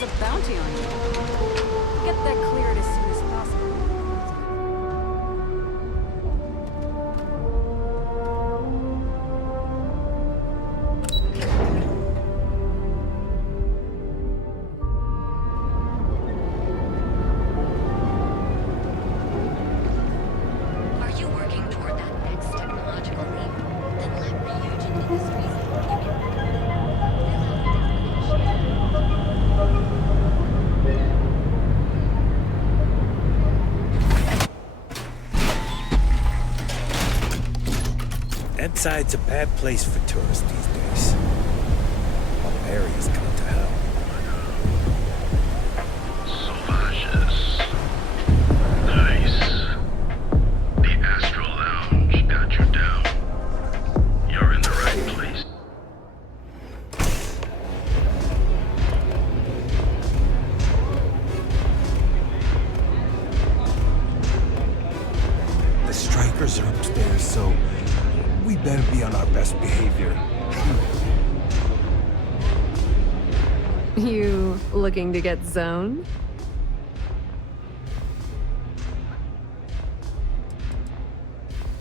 has a bounty on you. Get that cleared as soon as possible. Are you working toward that next technological leap? Then let Ryujin and his reason kick it. Inside's a bad place for tourists these days. Whole area's gone to hell. Sauvages. Nice. The Astro Lounge got you down. You're in the right place. The strikers are upstairs, so we better be on our best behavior. You looking to get zoned?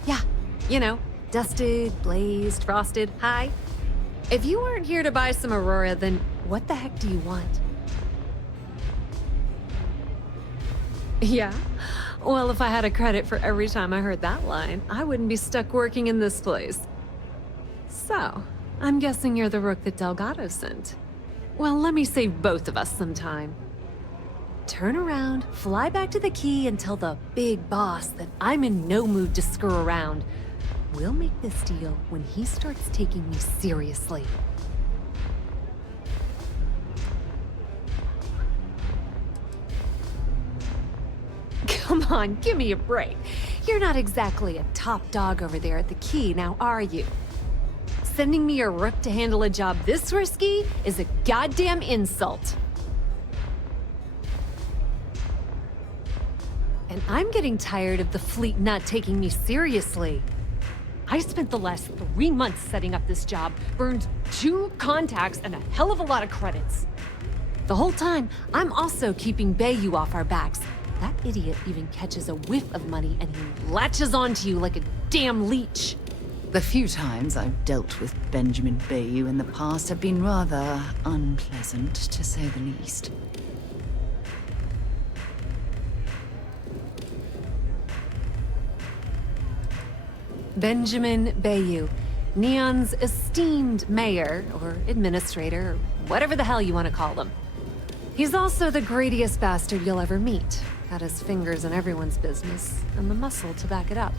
Yeah, you know, dusted, blazed, frosted, high. If you aren't here to buy some Aurora, then what the heck do you want? Yeah? Well, if I had a credit for every time I heard that line, I wouldn't be stuck working in this place. So, I'm guessing you're the rook that Delgado sent. Well, let me save both of us some time. Turn around, fly back to the key, and tell the big boss that I'm in no mood to screw around. We'll make this deal when he starts taking me seriously. Come on, give me a break. You're not exactly a top dog over there at the key, now are you? Sending me a rook to handle a job this risky is a goddamn insult. And I'm getting tired of the fleet not taking me seriously. I spent the last 3 months setting up this job, burned 2 contacts and a hell of a lot of credits. The whole time, I'm also keeping Bayou off our backs. That idiot even catches a whiff of money and he latches onto you like a damn leech. The few times I've dealt with Benjamin Bayou in the past have been rather unpleasant, to say the least. Benjamin Bayou, Neon's esteemed mayor, or administrator, or whatever the hell you want to call him. He's also the greediest bastard you'll ever meet. Got his fingers in everyone's business, and the muscle to back it up.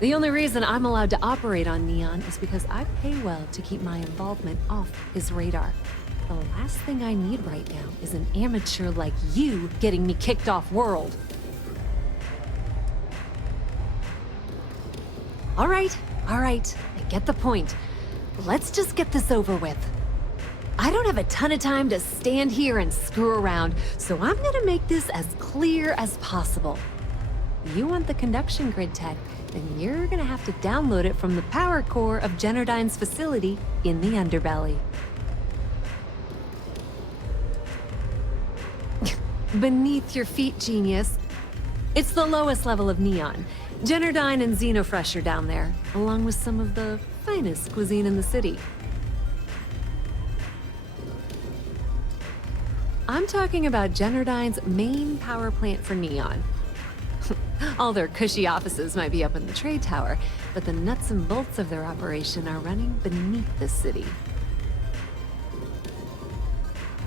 The only reason I'm allowed to operate on Neon is because I pay well to keep my involvement off his radar. The last thing I need right now is an amateur like you getting me kicked off world. All right, I get the point. Let's just get this over with. I don't have a ton of time to stand here and screw around, so I'm gonna make this as clear as possible. You want the conduction grid tech, then you're gonna have to download it from the power core of Generdyne's facility in the underbelly. Beneath your feet, genius. It's the lowest level of Neon. Generdyne and Xenofresh are down there, along with some of the finest cuisine in the city. I'm talking about Generdyne's main power plant for Neon. All their cushy offices might be up in the trade tower, but the nuts and bolts of their operation are running beneath the city.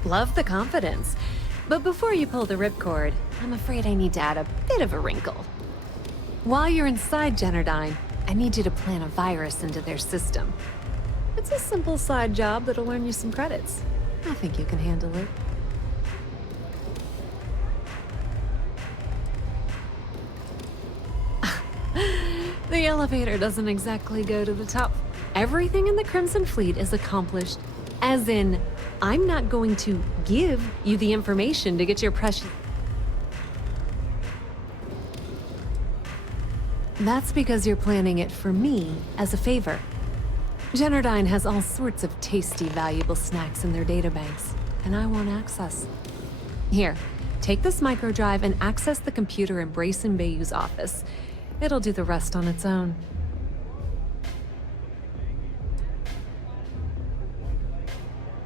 Love the confidence. But before you pull the ripcord, I'm afraid I need to add a bit of a wrinkle. While you're inside Generdyne, I need you to plant a virus into their system. It's a simple side job that'll earn you some credits. I think you can handle it. The elevator doesn't exactly go to the top. Everything in the Crimson Fleet is accomplished, as in, I'm not going to give you the information to get your precious... That's because you're planning it for me as a favor. Generdyne has all sorts of tasty, valuable snacks in their databanks, and I want access. Here, take this microdrive and access the computer in Brayson Bayou's office. It'll do the rest on its own.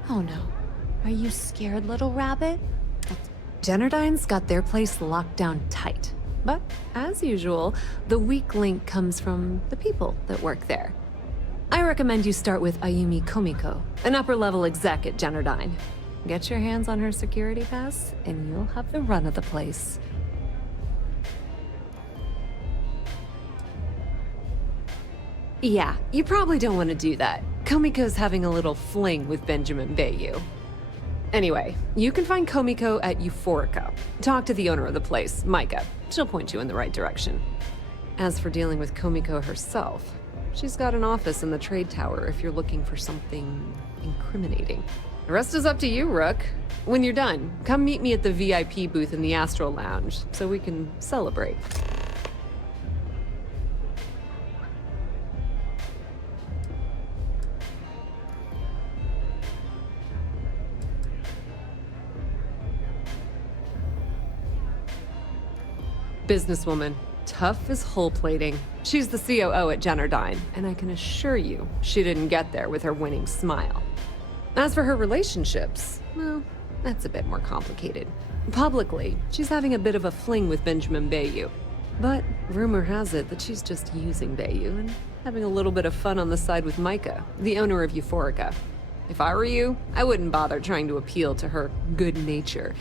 Oh no. Are you scared, little rabbit? Generdyne's got their place locked down tight. But, as usual, the weak link comes from the people that work there. I recommend you start with Ayumi Komiko, an upper-level exec at Generdyne. Get your hands on her security pass, and you'll have the run of the place. Yeah, you probably don't want to do that. Komiko's having a little fling with Benjamin Bayou. Anyway, you can find Komiko at Euphorica. Talk to the owner of the place, Micah. She'll point you in the right direction. As for dealing with Komiko herself, she's got an office in the trade tower if you're looking for something incriminating. The rest is up to you, Rook. When you're done, come meet me at the VIP booth in the Astral Lounge so we can celebrate. Businesswoman, tough as hull plating. She's the COO at Generdyne, and I can assure you she didn't get there with her winning smile. As for her relationships, well, that's a bit more complicated. Publicly, she's having a bit of a fling with Benjamin Bayou. But rumor has it that she's just using Bayou and having a little bit of fun on the side with Micah, the owner of Euphorica. If I were you, I wouldn't bother trying to appeal to her good nature.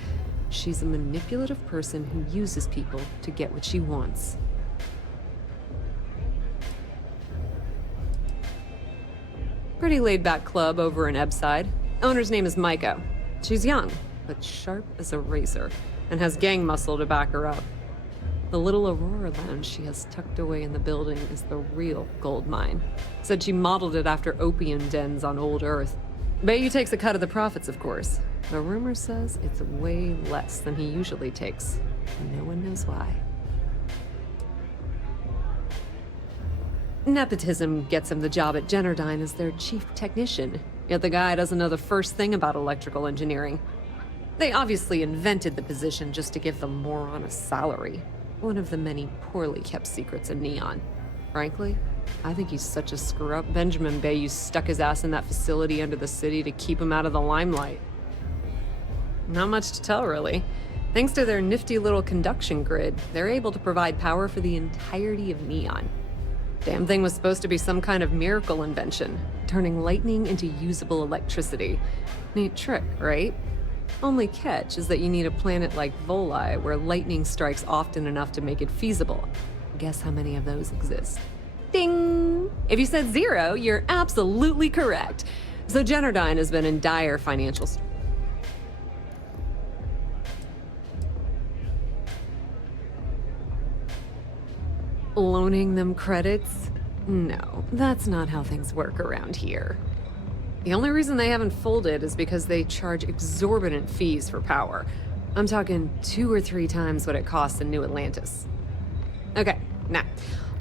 She's a manipulative person who uses people to get what she wants. Pretty laid-back club over in Ebside. Owner's name is Micah. She's young, but sharp as a razor, and has gang muscle to back her up. The little Aurora lounge she has tucked away in the building is the real gold mine. Said she modeled it after opium dens on old Earth. Bayou takes a cut of the profits, of course. The rumor says it's way less than he usually takes. No one knows why. Nepotism gets him the job at Generdyne as their chief technician, yet the guy doesn't know the first thing about electrical engineering. They obviously invented the position just to give the moron a salary. One of the many poorly kept secrets in Neon. Frankly, I think he's such a screw-up. Benjamin Bayou stuck his ass in that facility under the city to keep him out of the limelight. Not much to tell, really. Thanks to their nifty little conduction grid, they're able to provide power for the entirety of Neon. Damn thing was supposed to be some kind of miracle invention, turning lightning into usable electricity. Neat trick, right? Only catch is that you need a planet like Voli, where lightning strikes often enough to make it feasible. Guess how many of those exist? Ding! If you said 0, you're absolutely correct. So Generdyne has been in dire financial loaning them credits? No, that's not how things work around here. The only reason they haven't folded is because they charge exorbitant fees for power. I'm talking 2 or 3 times what it costs in New Atlantis. Okay, now,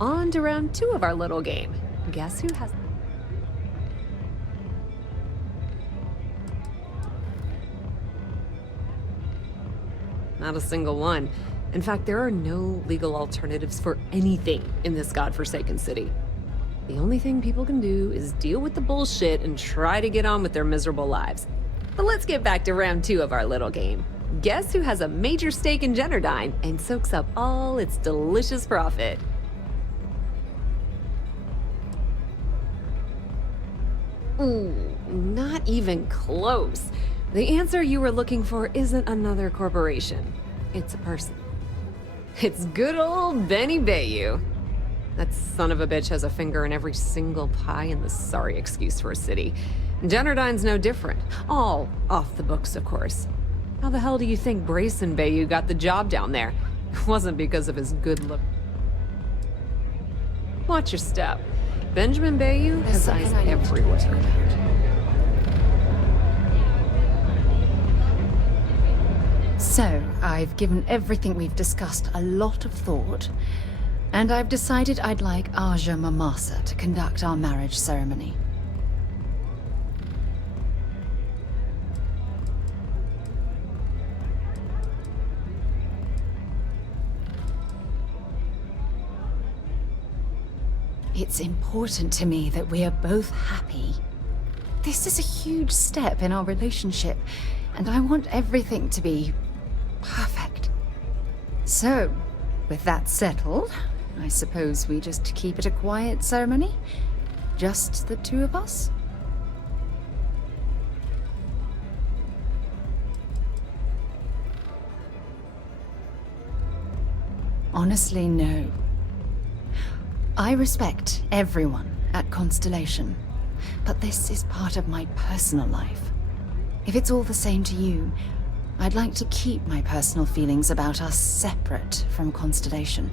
on to round 2 of our little game. Guess who has... Not a single one. In fact, there are no legal alternatives for anything in this godforsaken city. The only thing people can do is deal with the bullshit and try to get on with their miserable lives. But let's get back to round 2 of our little game. Guess who has a major stake in Generdyne and soaks up all its delicious profit? Ooh, not even close. The answer you were looking for isn't another corporation. It's a person. It's good old Benny Bayou. That son of a bitch has a finger in every single pie in the sorry excuse for a city. Generdyne's no different. All off the books, of course. How the hell do you think Brayson Bayou got the job down there? It wasn't because of his good look. Watch your step. Benjamin Bayou has eyes everywhere. So, I've given everything we've discussed a lot of thought, and I've decided I'd like Aja Mamasa to conduct our marriage ceremony. It's important to me that we are both happy. This is a huge step in our relationship, and I want everything to be perfect. So, with that settled, I suppose we just keep it a quiet ceremony? Just the two of us? Honestly, no. I respect everyone at Constellation, but this is part of my personal life. If it's all the same to you, I'd like to keep my personal feelings about us separate from Constellation.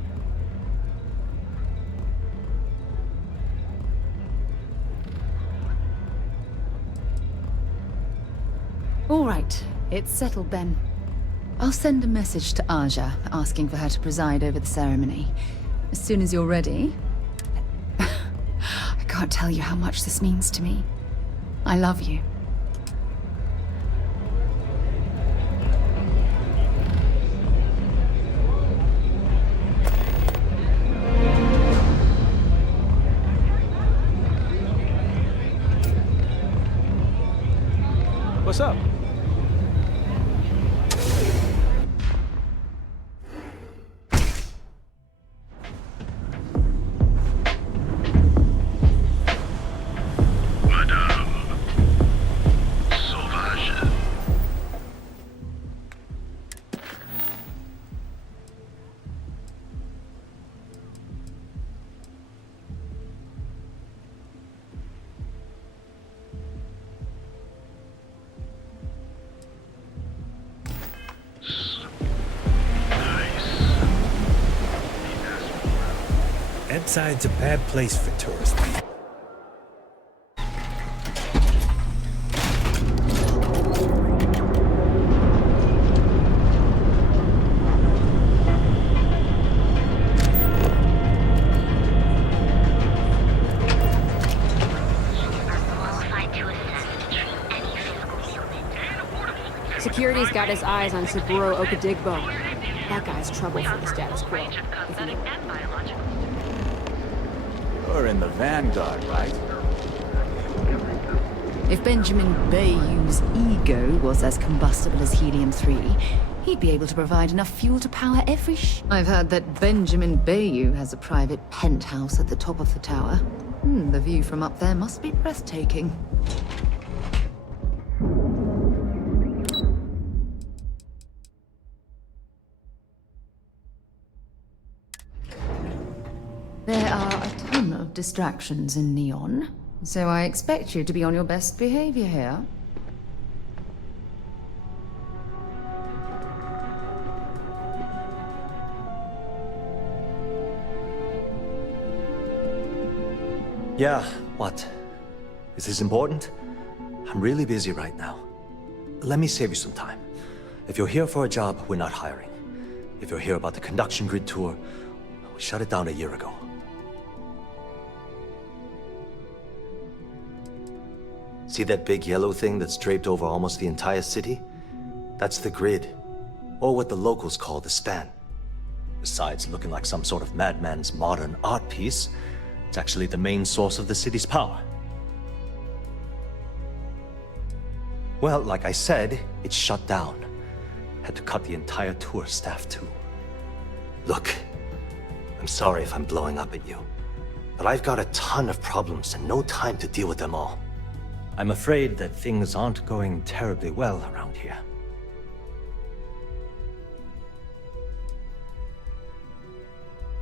All right, it's settled then. I'll send a message to Aja asking for her to preside over the ceremony. As soon as you're ready. I can't tell you how much this means to me. I love you. What's up? Side's a bad place for tourists. Security's got his eyes on Saburo Okadigbo. That guy's trouble for the status quo. You're in the vanguard, right? If Benjamin Bayou's ego was as combustible as helium-3, he'd be able to provide enough fuel to power every I've heard that Benjamin Bayou has a private penthouse at the top of the tower. The view from up there must be breathtaking. There are a ton of distractions in Neon, so I expect you to be on your best behavior here. Yeah, what? Is this important? I'm really busy right now. Let me save you some time. If you're here for a job, we're not hiring. If you're here about the conduction grid tour, we shut it down a year ago. See that big yellow thing that's draped over almost the entire city? That's the grid, or what the locals call the span. Besides looking like some sort of madman's modern art piece, it's actually the main source of the city's power. Well, like I said, it's shut down. Had to cut the entire tour staff too. Look, I'm sorry if I'm blowing up at you, but I've got a ton of problems and no time to deal with them all. I'm afraid that things aren't going terribly well around here.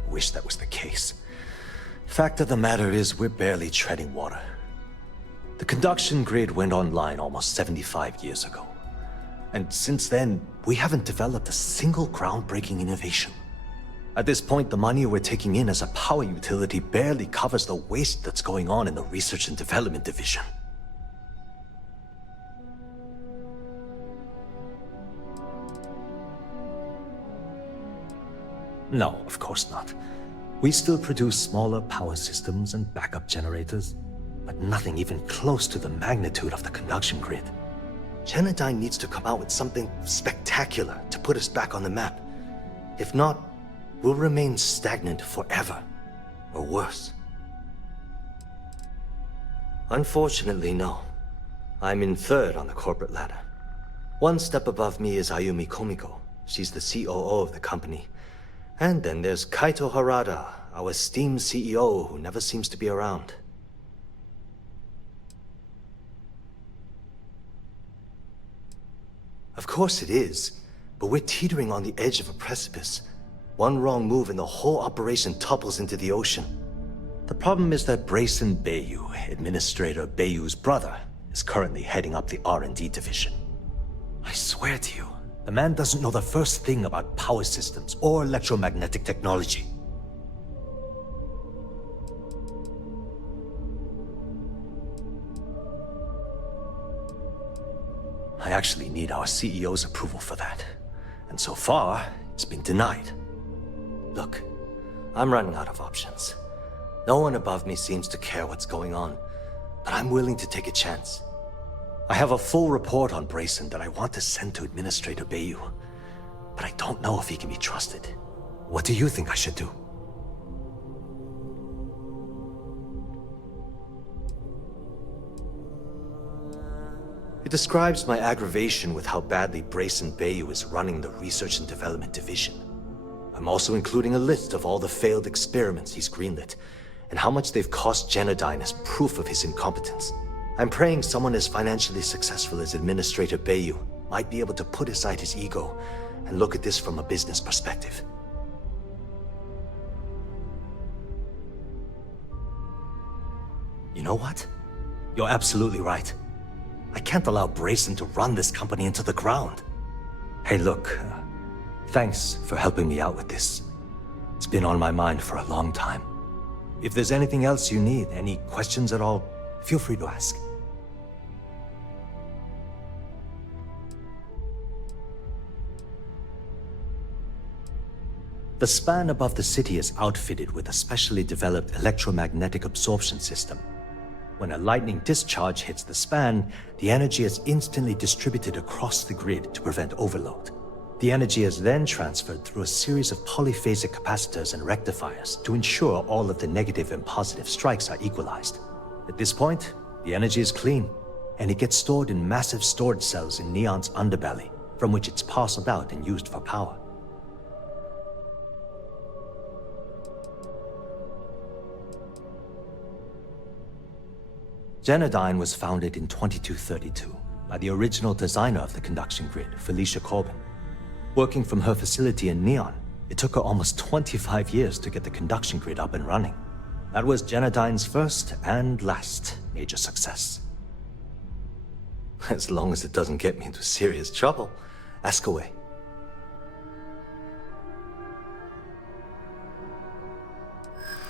Wish that was the case. Fact of the matter is, we're barely treading water. The conduction grid went online almost 75 years ago. And since then, we haven't developed a single groundbreaking innovation. At this point, the money we're taking in as a power utility barely covers the waste that's going on in the research and development division. No, of course not. We still produce smaller power systems and backup generators, but nothing even close to the magnitude of the conduction grid. Genodyne needs to come out with something spectacular to put us back on the map. If not, we'll remain stagnant forever, or worse. Unfortunately, no. I'm in third on the corporate ladder. One step above me is Ayumi Komiko. She's the COO of the company. And then there's Kaito Harada, our esteemed CEO who never seems to be around. Of course it is, but we're teetering on the edge of a precipice. One wrong move and the whole operation topples into the ocean. The problem is that Brayson Bayu, Administrator Bayu's brother, is currently heading up the R&D division. I swear to you, the man doesn't know the first thing about power systems or electromagnetic technology. I actually need our CEO's approval for that. And so far, it's been denied. Look, I'm running out of options. No one above me seems to care what's going on, but I'm willing to take a chance. I have a full report on Brayson that I want to send to Administrator Bayu, but I don't know if he can be trusted. What do you think I should do? It describes my aggravation with how badly Brayson Bayu is running the Research and Development Division. I'm also including a list of all the failed experiments he's greenlit, and how much they've cost Genodyne as proof of his incompetence. I'm praying someone as financially successful as Administrator Bayu might be able to put aside his ego and look at this from a business perspective. You know what? You're absolutely right. I can't allow Brayson to run this company into the ground. Hey, look, thanks for helping me out with this. It's been on my mind for a long time. If there's anything else you need, any questions at all, feel free to ask. The span above the city is outfitted with a specially developed electromagnetic absorption system. When a lightning discharge hits the span, the energy is instantly distributed across the grid to prevent overload. The energy is then transferred through a series of polyphasic capacitors and rectifiers to ensure all of the negative and positive strikes are equalized. At this point, the energy is clean, and it gets stored in massive storage cells in Neon's underbelly, from which it's parceled out and used for power. Genodyne was founded in 2232 by the original designer of the conduction grid, Felicia Corbin. Working from her facility in Neon, it took her almost 25 years to get the conduction grid up and running. That was Genodyne's first and last major success. As long as it doesn't get me into serious trouble, ask away.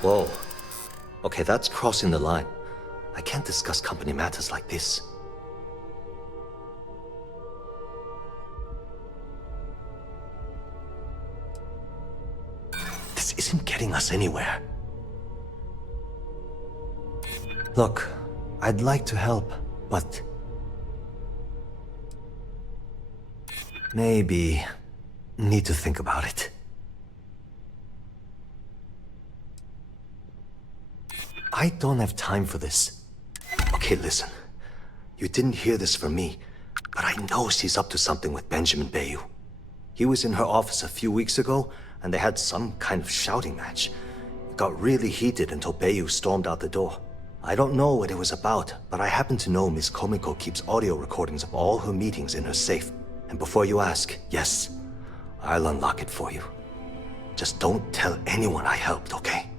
Whoa. Okay, that's crossing the line. I can't discuss company matters like this. This isn't getting us anywhere. Look, I'd like to help, but maybe need to think about it. I don't have time for this. Okay, listen. You didn't hear this from me, but I know she's up to something with Benjamin Bayu. He was in her office a few weeks ago, and they had some kind of shouting match. It got really heated until Bayu stormed out the door. I don't know what it was about, but I happen to know Miss Komiko keeps audio recordings of all her meetings in her safe. And before you ask, yes, I'll unlock it for you. Just don't tell anyone I helped, okay?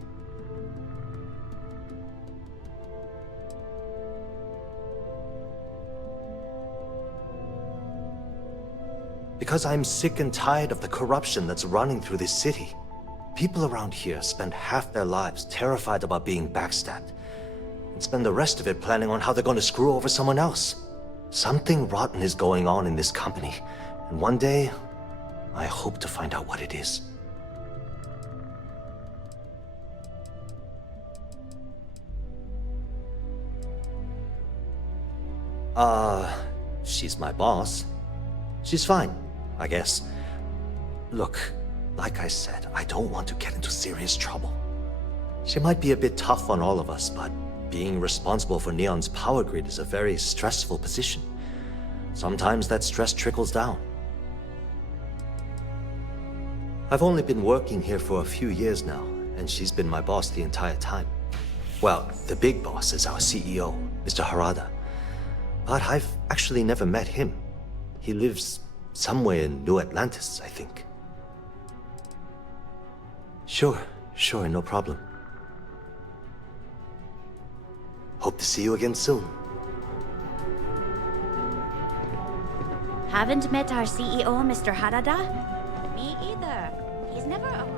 Because I'm sick and tired of the corruption that's running through this city. People around here spend half their lives terrified about being backstabbed, and spend the rest of it planning on how they're going to screw over someone else. Something rotten is going on in this company, and one day, I hope to find out what it is. She's my boss. She's fine, I guess. Look, like I said, I don't want to get into serious trouble. She might be a bit tough on all of us, but being responsible for Neon's power grid is a very stressful position. Sometimes that stress trickles down. I've only been working here for a few years now, and she's been my boss the entire time. Well, the big boss is our CEO, Mr. Harada. But I've actually never met him. He lives somewhere in New Atlantis, I think. Sure, no problem. Hope to see you again soon. Haven't met our CEO, Mr. Harada? Me either. He's never around.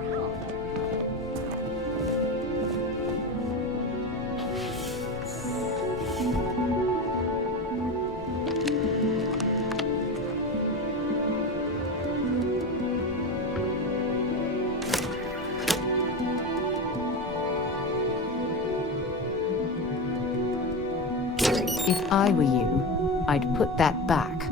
If I were you, I'd put that back.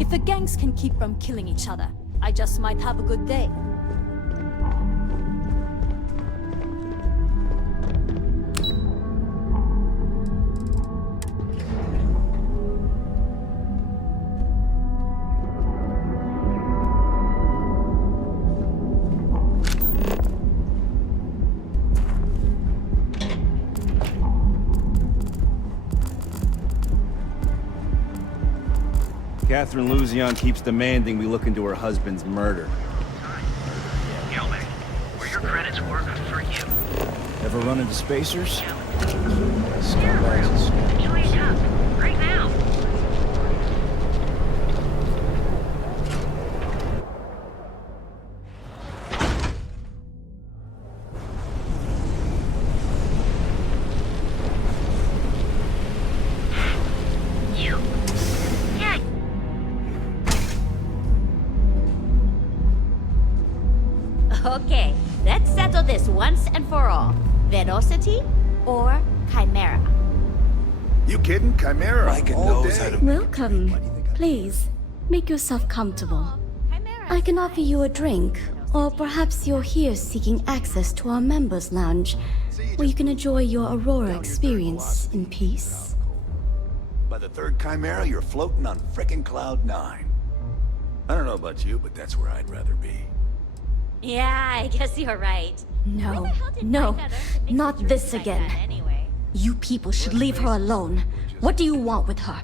If the gangs can keep from killing each other, I just might have a good day. Catherine Luzion keeps demanding we look into her husband's murder. Yo, man, were your credits work for you? Ever run into spacers? Join up, right now. Okay, let's settle this once and for all. Velocity or Chimera? You kidding? Chimera Micah all knows day. how to... Welcome. Please, make yourself comfortable. I can offer you a drink, or perhaps you're here seeking access to our members' lounge, where you can enjoy your Aurora experience in peace. By the third Chimera, you're floating on frickin' Cloud 9. I don't know about you, but that's where I'd rather be. Yeah, I guess you're right. No, no, not this again. Anyway. You people should leave her alone. What do you want with her?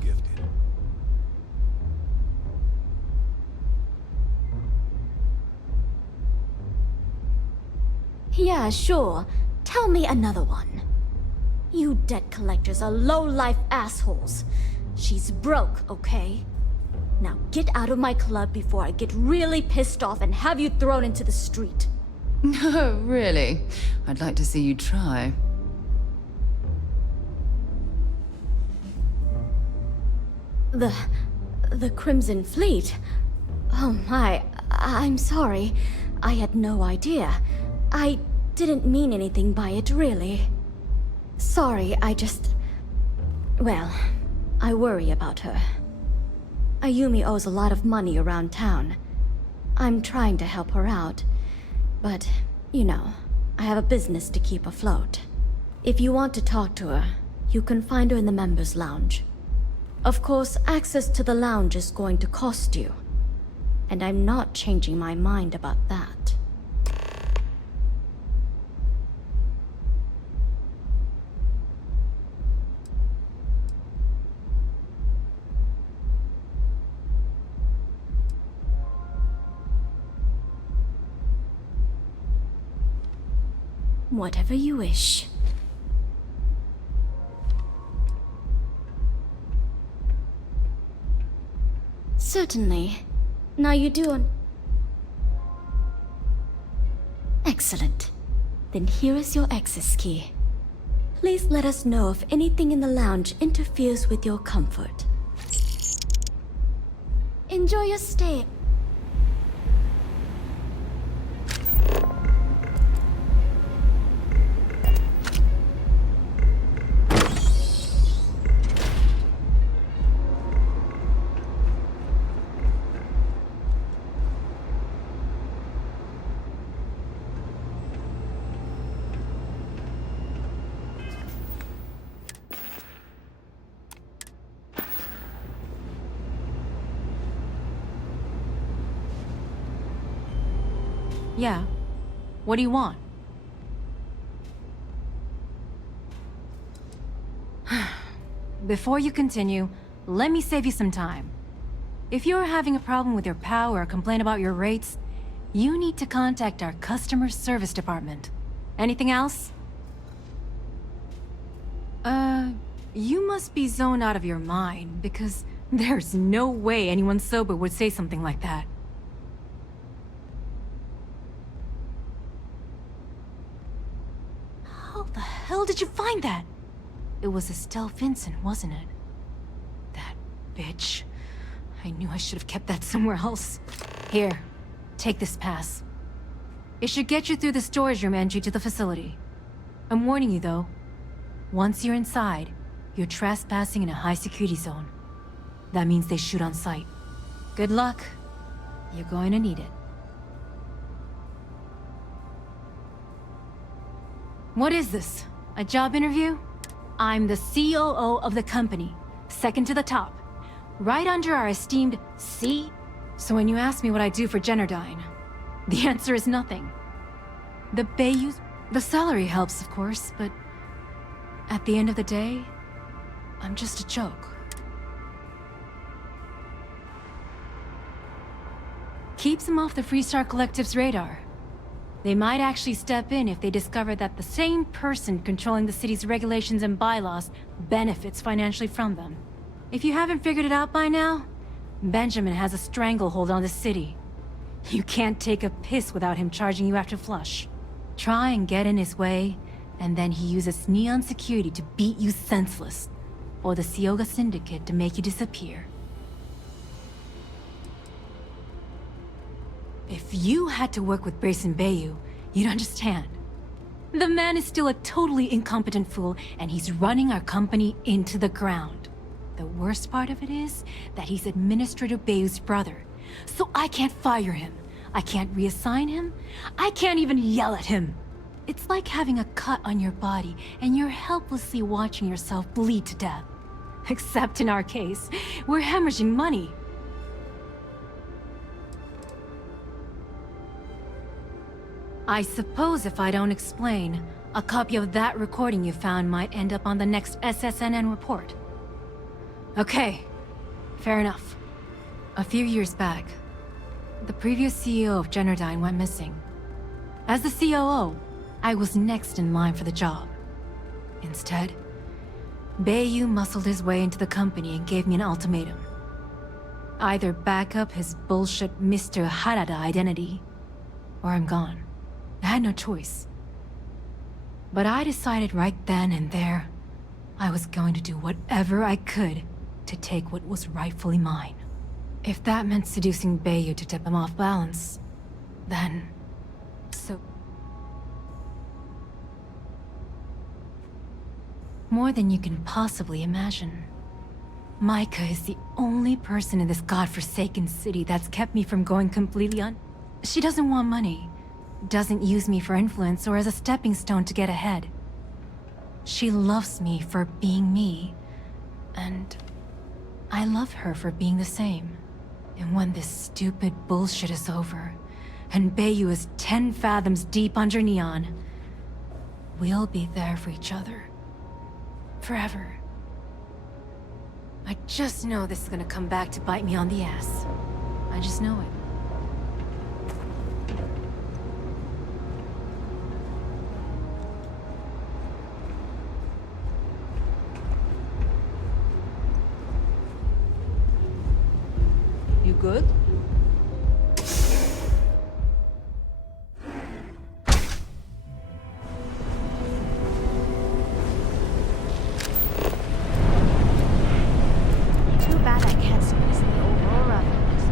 Yeah, sure. Tell me another one. You debt collectors are low-life assholes. She's broke, okay? Now get out of my club before I get really pissed off and have you thrown into the street. No, really. I'd like to see you try. The Crimson Fleet? Oh my, I'm sorry. I had no idea. I didn't mean anything by it, really. Sorry, well, I worry about her. Ayumi owes a lot of money around town. I'm trying to help her out. But, you know, I have a business to keep afloat. If you want to talk to her, you can find her in the members' lounge. Of course, access to the lounge is going to cost you. And I'm not changing my mind about that. Whatever you wish. Certainly. Now you do. Excellent. Then here is your access key. Please let us know if anything in the lounge interferes with your comfort. Enjoy your stay. Yeah. What do you want? Before you continue, let me save you some time. If you're having a problem with your POW or complain about your rates, you need to contact our customer service department. Anything else? You must be zoned out of your mind, because there's no way anyone sober would say something like that. How the hell did you find that? It was Estelle Vincent, wasn't it? That bitch. I knew I should have kept that somewhere else. Here, take this pass. It should get you through the storage room entry to the facility. I'm warning you though, once you're inside, you're trespassing in a high security zone. That means they shoot on sight. Good luck. You're going to need it. What is this? A job interview? I'm the COO of the company, second to the top, right under our esteemed C. So when you ask me what I do for Generdyne, the answer is nothing. The salary helps, of course, but at the end of the day, I'm just a joke. Keeps them off the Freestar Collective's radar. They might actually step in if they discover that the same person controlling the city's regulations and bylaws benefits financially from them. If you haven't figured it out by now, Benjamin has a stranglehold on the city. You can't take a piss without him charging you after flush. Try and get in his way, and then he uses Neon security to beat you senseless, or the Sioga Syndicate to make you disappear. If you had to work with Brayson Bayou, you'd understand. The man is still a totally incompetent fool, and he's running our company into the ground. The worst part of it is that he's Administrator Bayou's brother, so I can't fire him. I can't reassign him. I can't even yell at him. It's like having a cut on your body, and you're helplessly watching yourself bleed to death. Except in our case, we're hemorrhaging money. I suppose if I don't explain, a copy of that recording you found might end up on the next SSNN report. Okay, fair enough. A few years back, the previous CEO of Generdyne went missing. As the COO, I was next in line for the job. Instead, Bayou muscled his way into the company and gave me an ultimatum. Either back up his bullshit Mr. Harada identity, or I'm gone. I had no choice. But I decided right then and there, I was going to do whatever I could to take what was rightfully mine. If that meant seducing Bayu to tip him off balance, then... so... More than you can possibly imagine. Micah is the only person in this godforsaken city that's kept me from going completely un... She doesn't want money, doesn't use me for influence or as a stepping stone to get ahead. She loves me for being me, and I love her for being the same. And when this stupid bullshit is over, and Bayu is 10 fathoms deep under Neon, we'll be there for each other. Forever. I just know this is gonna come back to bite me on the ass. I just know it. You good? Too bad I can't squeeze the Aurora from this.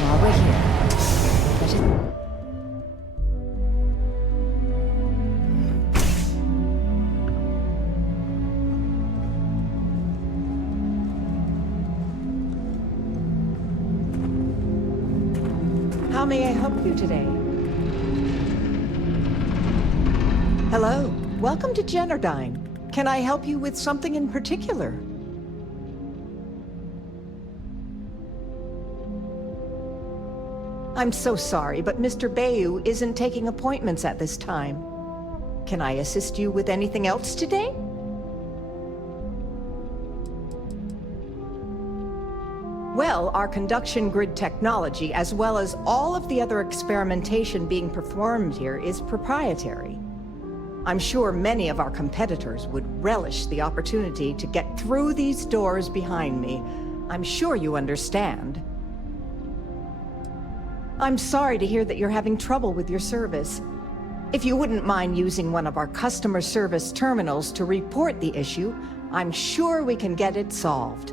While we're here, let it... How may I help you today? Hello, welcome to Generdyne. Can I help you with something in particular? I'm so sorry, but Mr. Bayu isn't taking appointments at this time. Can I assist you with anything else today? Well, our conduction grid technology, as well as all of the other experimentation being performed here, is proprietary. I'm sure many of our competitors would relish the opportunity to get through these doors behind me. I'm sure you understand. I'm sorry to hear that you're having trouble with your service. If you wouldn't mind using one of our customer service terminals to report the issue, I'm sure we can get it solved.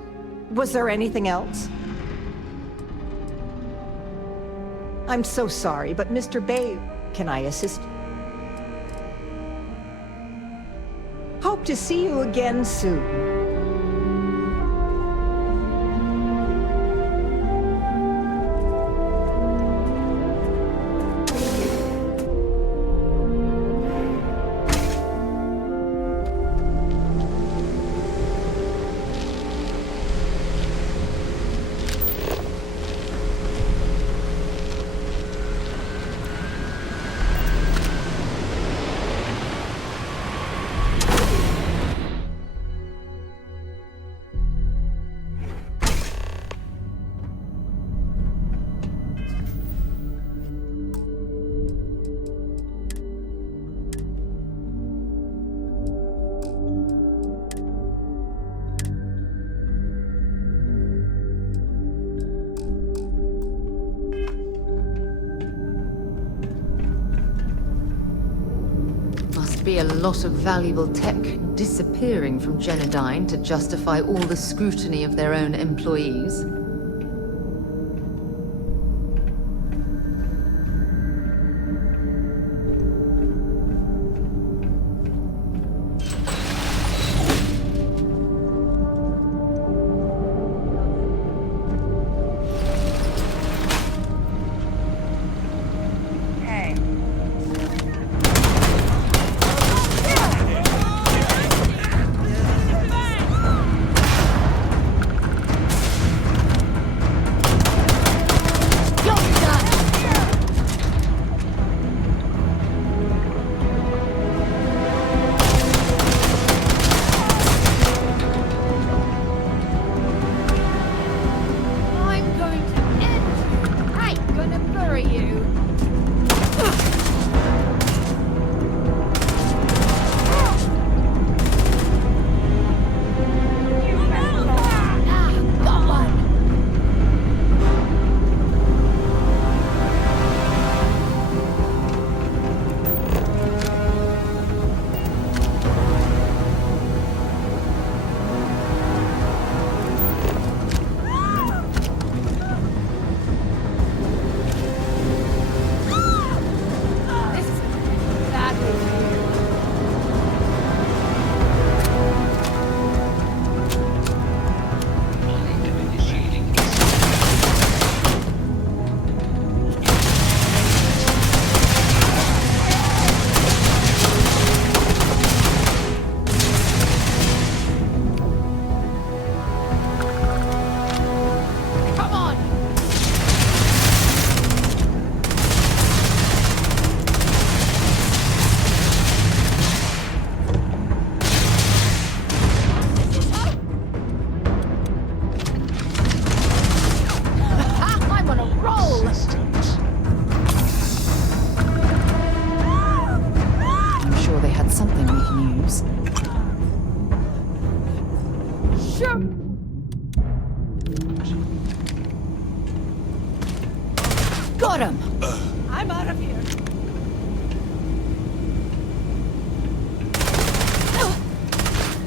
Was there anything else? I'm so sorry, but Mr. Bayu, can I assist you? Hope to see you again soon. Be a lot of valuable tech disappearing from Generdyne to justify all the scrutiny of their own employees.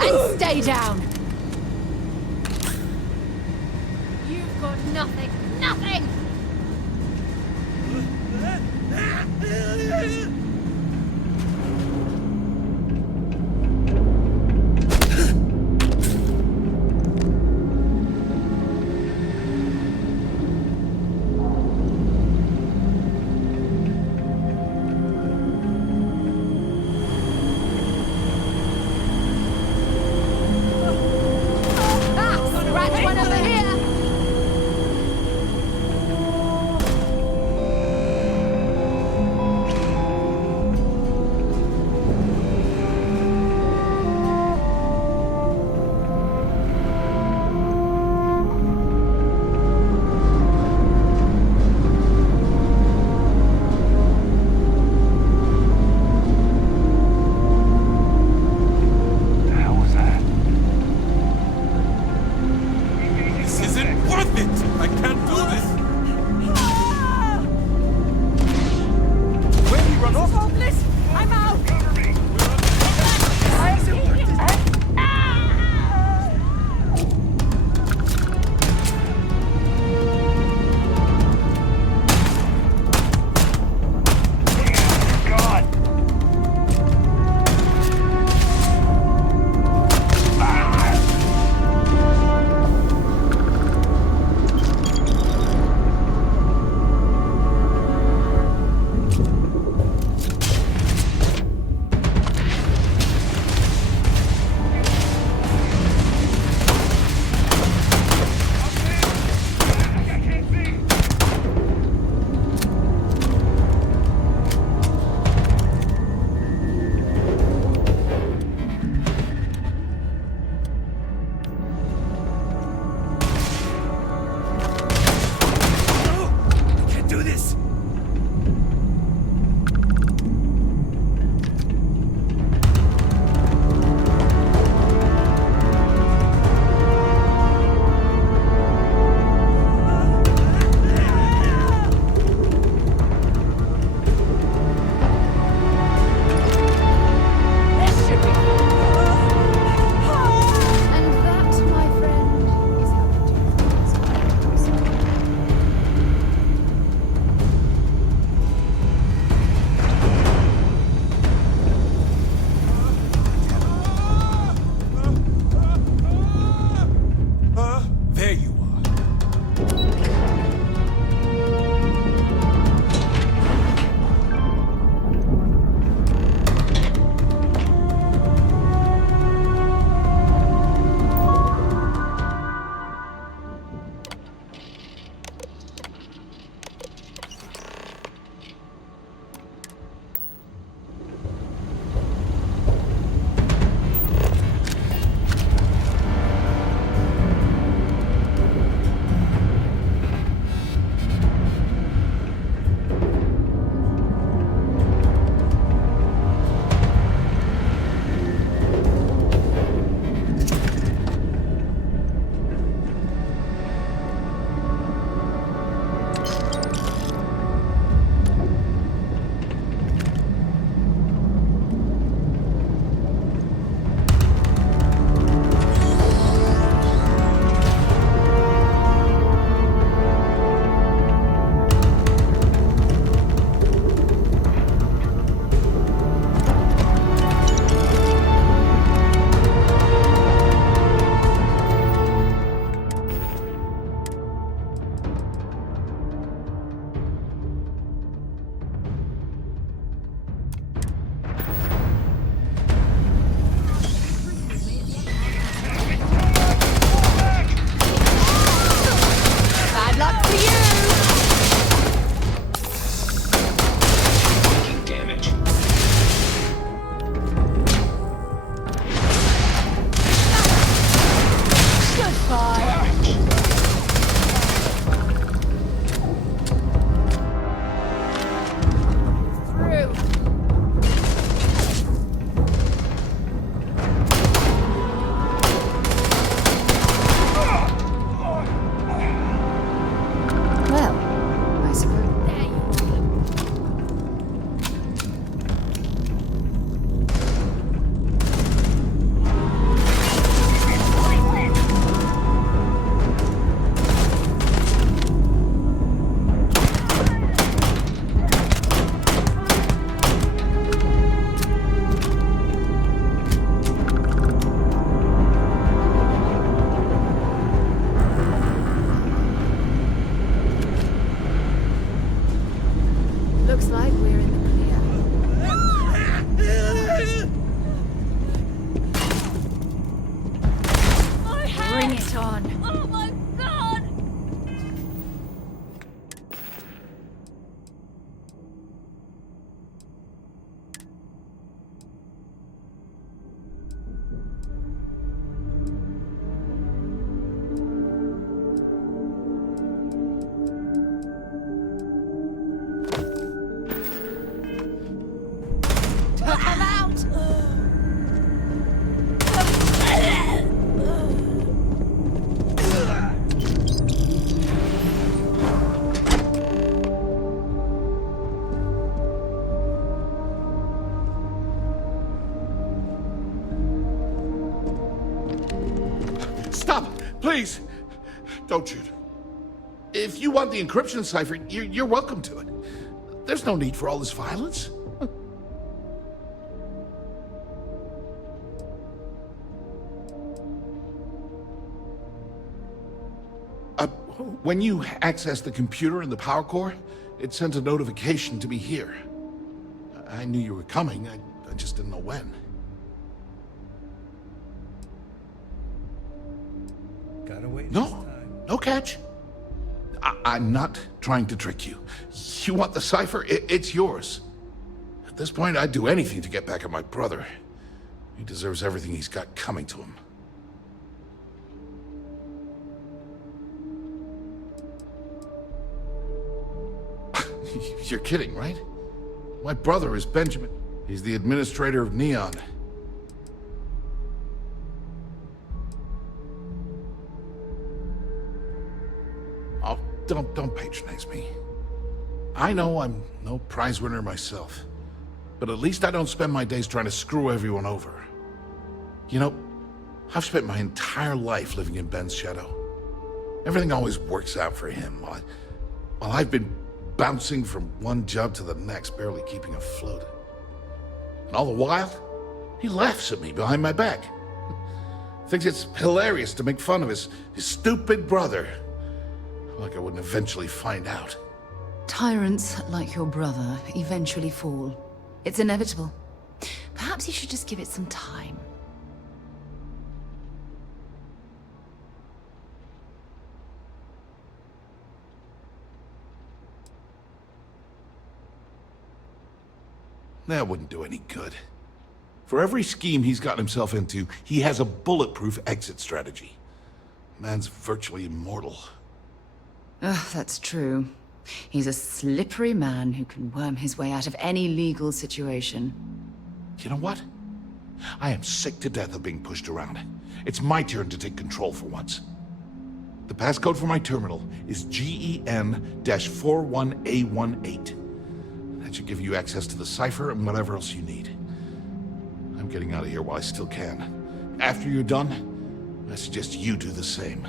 And stay down! You've got nothing, nothing! Scratch one over here! like we're in the clear. Bring it on. Oh my god! I'm out! Stop! Please! Don't shoot. If you want the encryption cipher, you're welcome to it. There's no need for all this violence. When you access the computer in the power core, it sends a notification to be here. I knew you were coming, I just didn't know when. Gotta wait. No, no catch. I'm not trying to trick you. You want the cipher? It's yours. At this point, I'd do anything to get back at my brother. He deserves everything he's got coming to him. You're kidding, right? My brother is Benjamin. He's the administrator of Neon. Oh, don't patronize me. I know I'm no prize winner myself, but at least I don't spend my days trying to screw everyone over. You know, I've spent my entire life living in Ben's shadow. Everything always works out for him, while I've been bouncing from one job to the next, barely keeping afloat. And all the while, he laughs at me behind my back. Thinks it's hilarious to make fun of his stupid brother. Like I wouldn't eventually find out. Tyrants like your brother eventually fall. It's inevitable. Perhaps you should just give it some time. That wouldn't do any good. For every scheme he's gotten himself into, he has a bulletproof exit strategy. Man's virtually immortal. That's true. He's a slippery man who can worm his way out of any legal situation. You know what? I am sick to death of being pushed around. It's my turn to take control for once. The passcode for my terminal is GEN-41A18. That should give you access to the cipher and whatever else you need. I'm getting out of here while I still can. After you're done, I suggest you do the same.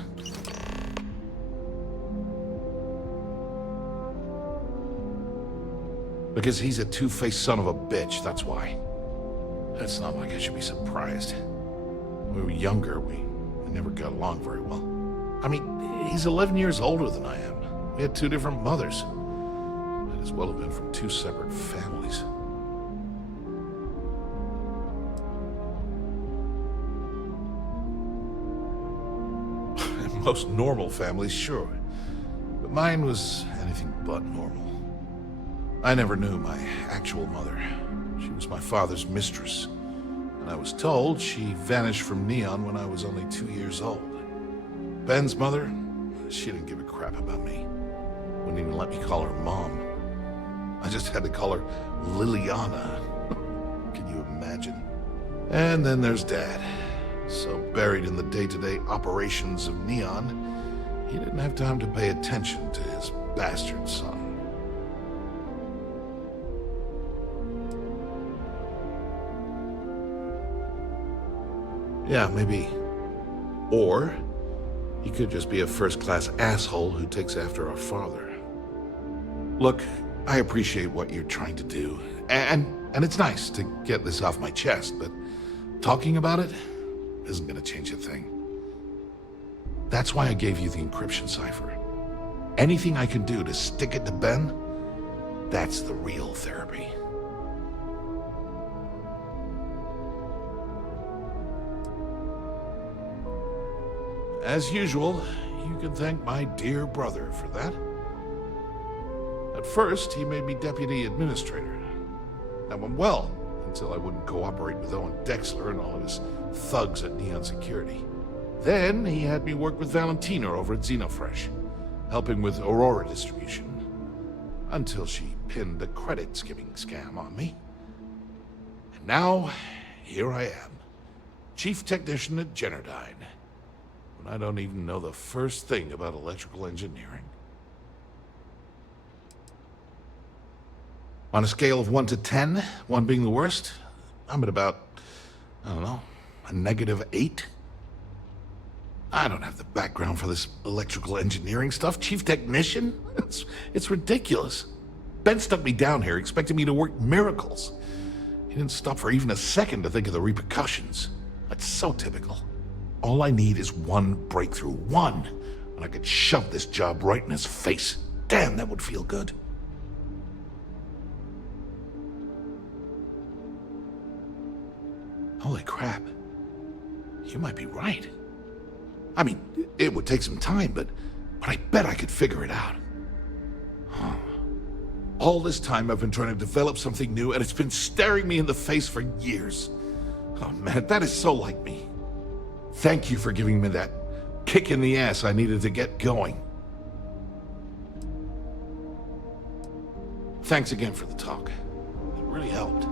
Because he's a two-faced son of a bitch, that's why. It's not like I should be surprised. When we were younger, we never got along very well. I mean, he's 11 years older than I am. We had two different mothers. Might as well have been from two separate families. Most normal families, sure. But mine was anything but normal. I never knew my actual mother. She was my father's mistress. And I was told she vanished from Neon when I was only 2 years old. Ben's mother, she didn't give a crap about me. Wouldn't even let me call her Mom. I just had to call her Liliana. Can you imagine? And then there's Dad. So buried in the day-to-day operations of Neon, he didn't have time to pay attention to his bastard son. Yeah, maybe. Or he could just be a first-class asshole who takes after our father. Look, I appreciate what you're trying to do, and it's nice to get this off my chest, but talking about it isn't gonna change a thing. That's why I gave you the encryption cipher. Anything I can do to stick it to Ben, That's the real therapy. As usual, you can thank my dear brother for that. At first, he made me deputy administrator. That went well, until I wouldn't cooperate with Owen Dexler and all of his thugs at Neon Security. Then, he had me work with Valentina over at Xenofresh, helping with Aurora distribution, until she pinned the credit skimming scam on me. And now, here I am, chief technician at Generdyne, when I don't even know the first thing about electrical engineering. On a scale of 1 to 10, 1 being the worst, I'm at about, I don't know, a -8. I don't have the background for this electrical engineering stuff. Chief technician? It's ridiculous. Ben stuck me down here expecting me to work miracles. He didn't stop for even a second to think of the repercussions. That's so typical. All I need is one breakthrough, one, and I could shove this job right in his face. Damn, that would feel good. Holy crap. You might be right. I mean, it would take some time, but I bet I could figure it out. Huh. All this time I've been trying to develop something new, and it's been staring me in the face for years. Oh man, that is so like me. Thank you for giving me that kick in the ass I needed to get going. Thanks again for the talk. It really helped.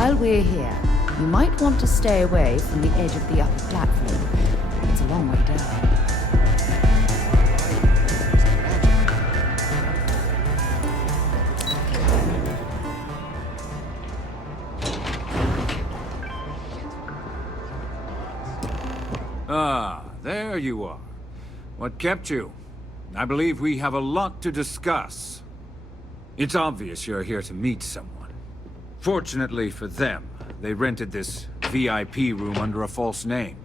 While we're here, you might want to stay away from the edge of the upper platform. It's a long way down. Ah, there you are. What kept you? I believe we have a lot to discuss. It's obvious you're here to meet someone. Fortunately for them, they rented this VIP room under a false name.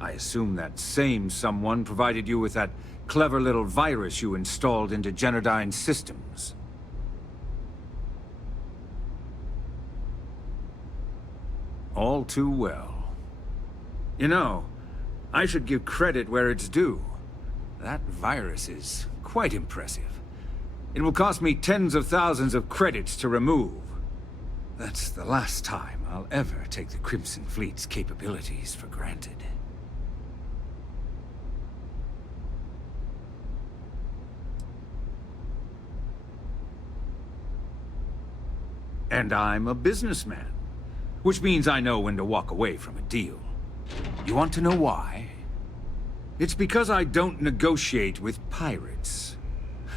I assume that same someone provided you with that clever little virus you installed into Generdyne's systems. All too well. You know, I should give credit where it's due. That virus is quite impressive. It will cost me tens of thousands of credits to remove. That's the last time I'll ever take the Crimson Fleet's capabilities for granted. And I'm a businessman, which means I know when to walk away from a deal. You want to know why? It's because I don't negotiate with pirates.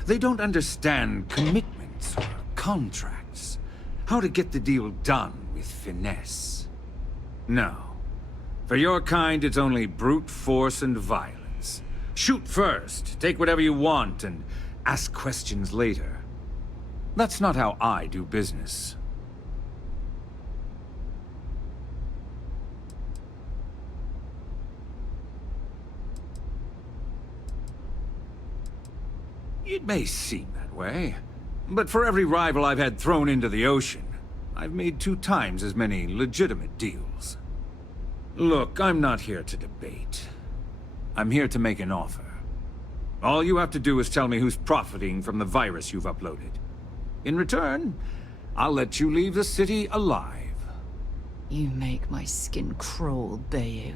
They don't understand commitments or contracts. How to get the deal done with finesse. No. For your kind, it's only brute force and violence. Shoot first, take whatever you want, and ask questions later. That's not how I do business. It may seem that way, but for every rival I've had thrown into the ocean, I've made 2 times as many legitimate deals. Look, I'm not here to debate. I'm here to make an offer. All you have to do is tell me who's profiting from the virus you've uploaded. In return, I'll let you leave the city alive. You make my skin crawl, Bayou.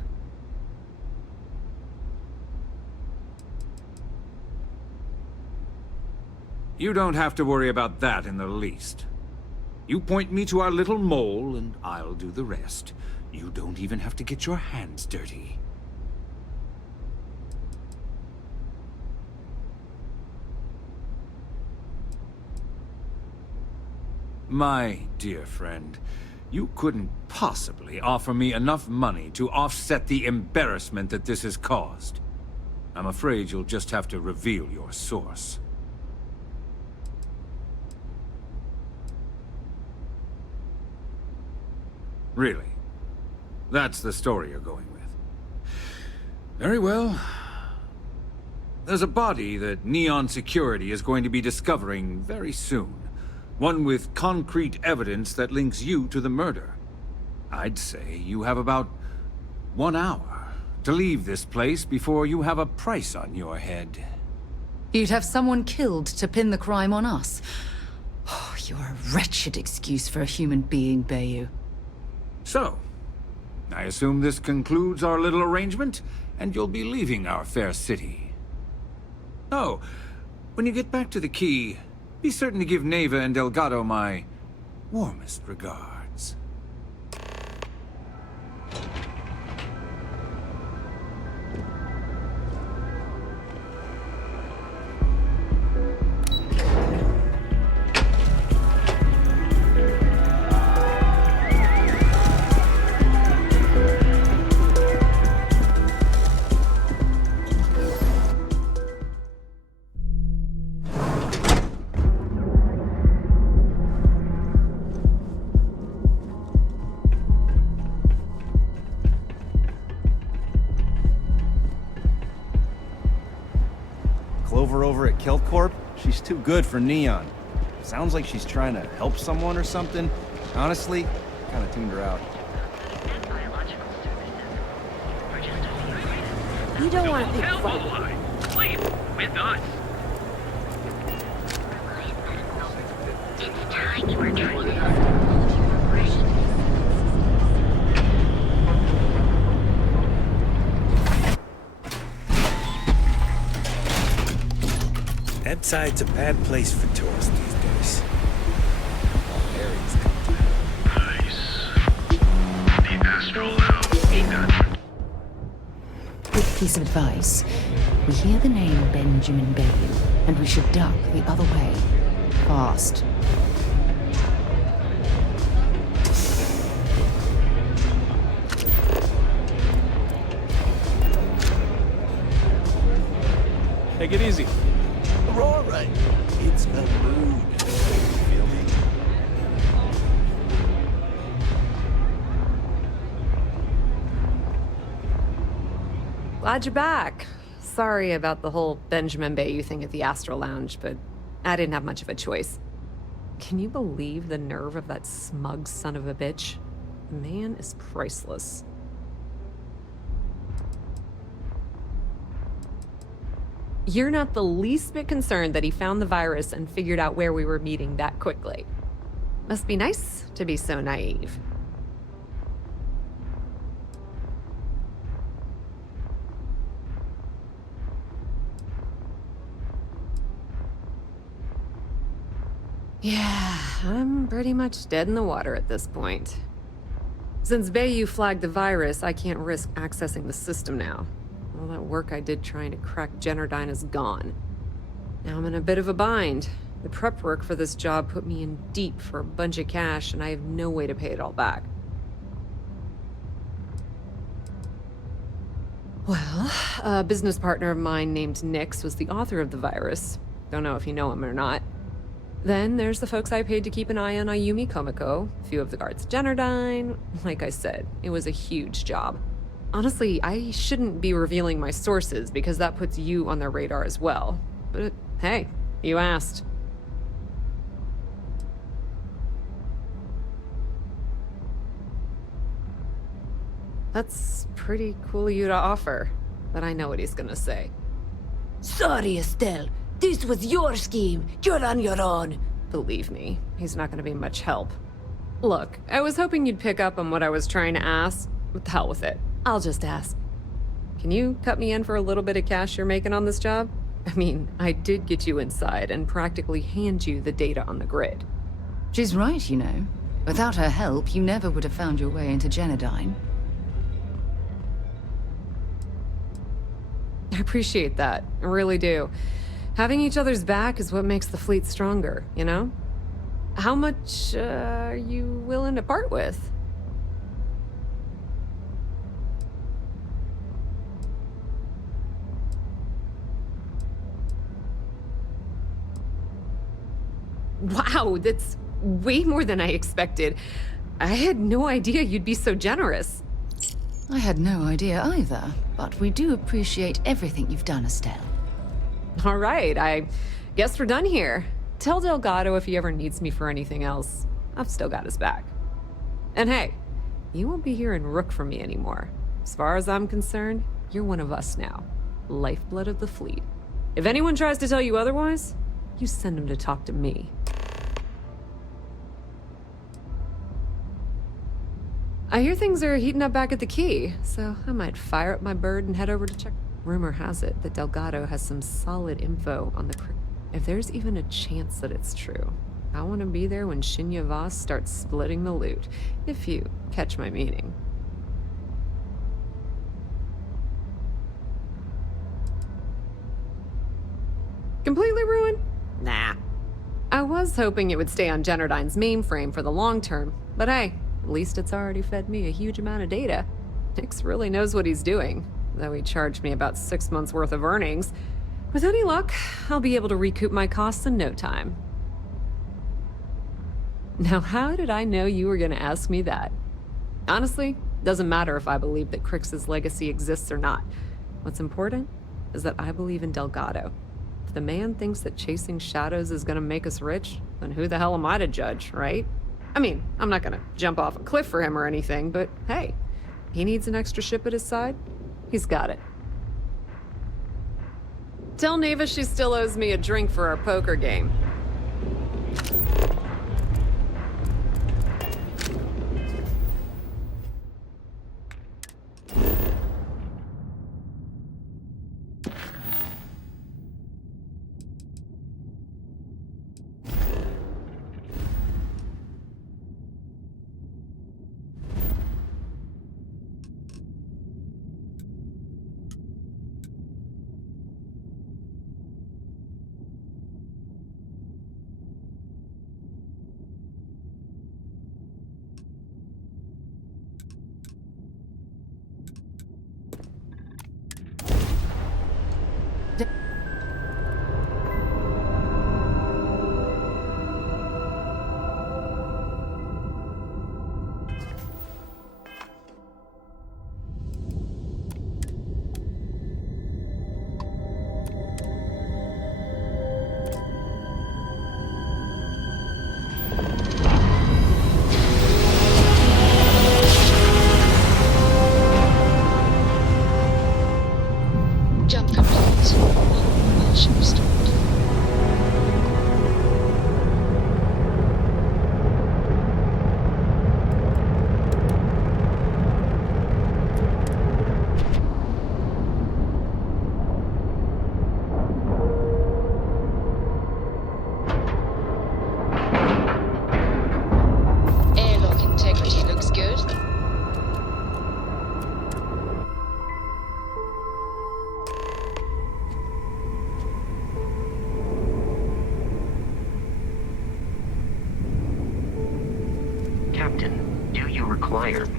You don't have to worry about that in the least. You point me to our little mole, and I'll do the rest. You don't even have to get your hands dirty. My dear friend, you couldn't possibly offer me enough money to offset the embarrassment that this has caused. I'm afraid you'll just have to reveal your source. Really? That's the story you're going with. Very well. There's a body that Neon Security is going to be discovering very soon. One with concrete evidence that links you to the murder. I'd say you have about 1 hour to leave this place before you have a price on your head. You'd have someone killed to pin the crime on us. Oh, you're a wretched excuse for a human being, Bayou. So, I assume this concludes our little arrangement, and you'll be leaving our fair city. Oh, when you get back to the key, be certain to give Neva and Delgado my warmest regards. Over at Kill Corp, she's too good for Neon. Sounds like she's trying to help someone or something. Honestly, kind of tuned her out. You don't want to pick a fight. Please, with us. It's time you were treated. Side's a bad place for tourists these days. All areas come Nice. The astral lounge be done. Quick piece of advice. We hear the name Benjamin Bayou, and we should duck the other way. Fast. Take it easy. Aurora, it's a mood. Feel me? Glad you're back. Sorry about the whole Benjamin Bayou thing at the Astral Lounge, but I didn't have much of a choice. Can you believe the nerve of that smug son of a bitch? The man is priceless. You're not the least bit concerned that he found the virus and figured out where we were meeting that quickly. Must be nice to be so naive. Yeah, I'm pretty much dead in the water at this point. Since Bayou flagged the virus, I can't risk accessing the system now. All that work I did trying to crack Generdyne is gone. Now I'm in a bit of a bind. The prep work for this job put me in deep for a bunch of cash, and I have no way to pay it all back. Well, a business partner of mine named Nix was the author of the virus. Don't know if you know him or not. Then there's the folks I paid to keep an eye on Ayumi Komiko, a few of the guards at Generdyne. Like I said, it was a huge job. Honestly, I shouldn't be revealing my sources because that puts you on their radar as well. But hey, you asked. That's pretty cool of you to offer, but I know what he's gonna say. Sorry, Estelle. This was your scheme. You're on your own. Believe me, he's not gonna be much help. Look, I was hoping you'd pick up on what I was trying to ask. What the hell with it? I'll just ask. Can you cut me in for a little bit of cash you're making on this job? I mean, I did get you inside and practically hand you the data on the grid. She's right, you know. Without her help, you never would have found your way into Generdyne. I appreciate that. I really do. Having each other's back is what makes the fleet stronger, you know? How much are you willing to part with? Wow, that's way more than I expected. I had no idea you'd be so generous. I had no idea either, but we do appreciate everything you've done, Estelle. All right, I guess we're done here. Tell Delgado if he ever needs me for anything else. I've still got his back. And hey, you won't be hearing Rook from me anymore. As far as I'm concerned, you're one of us now. Lifeblood of the fleet. If anyone tries to tell you otherwise, you send them to talk to me. I hear things are heating up back at the Key, so I might fire up my bird and head over to check. Rumor has it that Delgado has some solid info on the crew. If there's even a chance that it's true, I want to be there when Shinya Voss starts splitting the loot, if you catch my meaning. Completely ruined? Nah. I was hoping it would stay on Generdyne's mainframe for the long term, but hey, at least it's already fed me a huge amount of data. Nix really knows what he's doing, though he charged me about 6 months worth of earnings. With any luck, I'll be able to recoup my costs in no time. Now, how did I know you were gonna ask me that? Honestly, doesn't matter if I believe that Crix's legacy exists or not. What's important is that I believe in Delgado. If the man thinks that chasing shadows is gonna make us rich, then who the hell am I to judge, right? I mean, I'm not gonna jump off a cliff for him or anything, but hey, he needs an extra ship at his side. He's got it. Tell Neva she still owes me a drink for our poker game.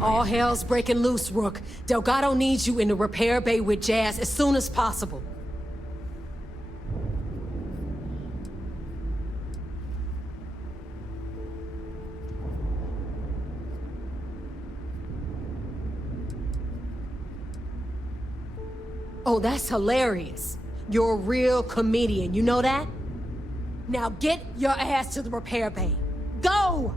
All hell's breaking loose, Rook. Delgado needs you in the repair bay with Jazz as soon as possible. Oh, that's hilarious. You're a real comedian, you know that? Now get your ass to the repair bay. Go!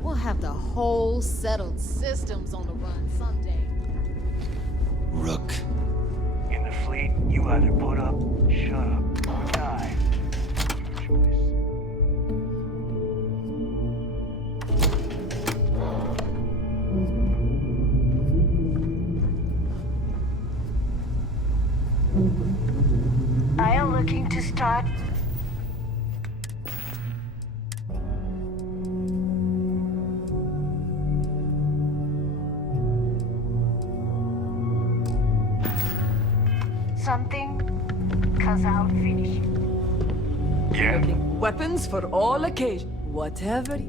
We'll have the whole settled systems on the run someday. Rook. In the fleet, you either put up, shut up, or die. Your choice. I am looking to start. Something, cause I'll finish it. Yeah? Weapons for all occasions. Whatever.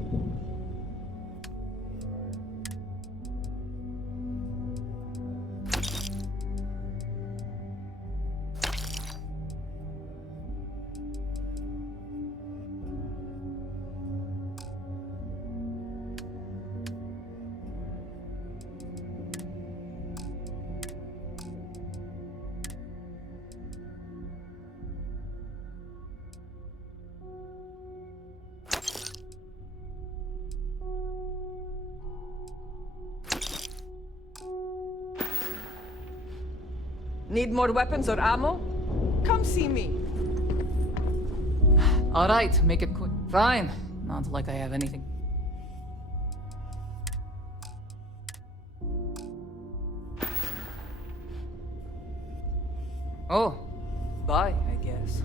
Need more weapons or ammo? Come see me. All right, make it quick. Fine. Not like I have anything. Oh, bye, I guess.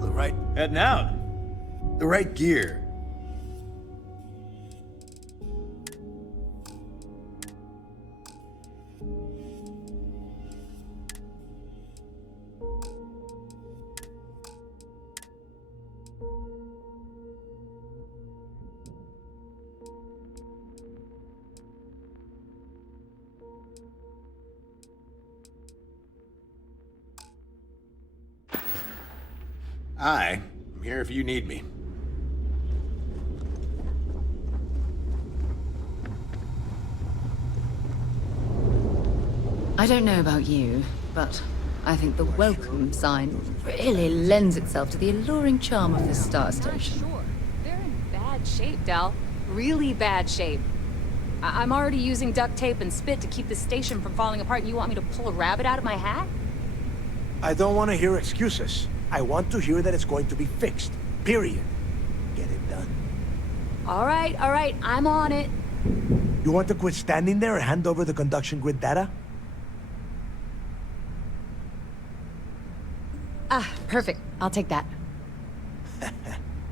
The right... Heading out. The right gear. I'm here if you need me. I don't know about you, but I think the welcome sign really lends itself to the alluring charm of this star station. Sure. They're in bad shape, Dal. Really bad shape. I'm already using duct tape and spit to keep the station from falling apart, and you want me to pull a rabbit out of my hat? I don't want to hear excuses. I want to hear that it's going to be fixed. Period. Get it done. All right, I'm on it. You want to quit standing there and hand over the conduction grid data? Ah, perfect. I'll take that.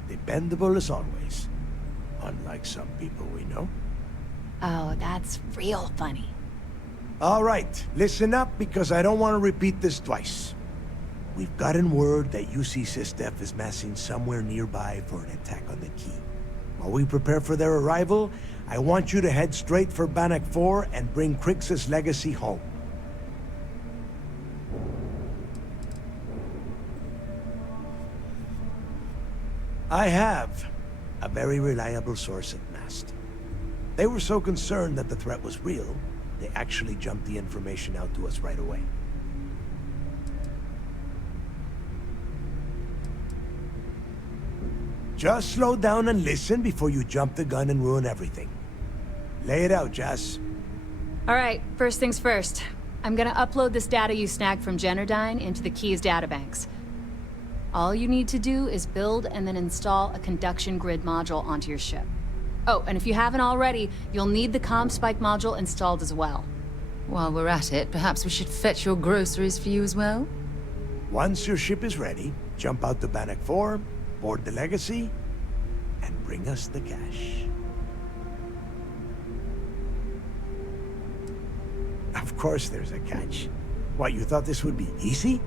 Dependable as always. Unlike some people we know. Oh, that's real funny. All right, listen up because I don't want to repeat this twice. We've gotten word that UC SysDef is massing somewhere nearby for an attack on the key. While we prepare for their arrival, I want you to head straight for Bannock 4 and bring Crix's legacy home. I have a very reliable source at Mast. They were so concerned that the threat was real, they actually jumped the information out to us right away. Just slow down and listen before you jump the gun and ruin everything. Lay it out, Jess. All right, first things first. I'm gonna upload this data you snagged from Generdyne into the Keys databanks. All you need to do is build and then install a conduction grid module onto your ship. Oh, and if you haven't already, you'll need the comm spike module installed as well. While we're at it, perhaps we should fetch your groceries for you as well? Once your ship is ready, jump out to Bannock 4, board the Legacy, and bring us the cash. Of course there's a catch. What, you thought this would be easy?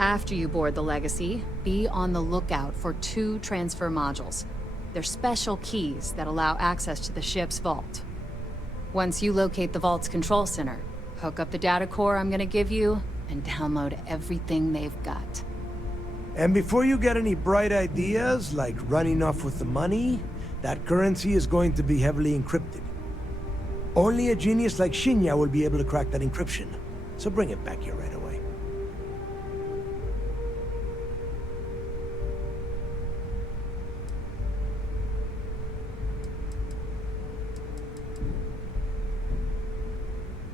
After you board the Legacy, be on the lookout for 2 transfer modules. They're special keys that allow access to the ship's vault. Once you locate the vault's control center, hook up the data core I'm gonna give you, and download everything they've got. And before you get any bright ideas, like running off with the money, that currency is going to be heavily encrypted. Only a genius like Shinya will be able to crack that encryption. So bring it back here right away.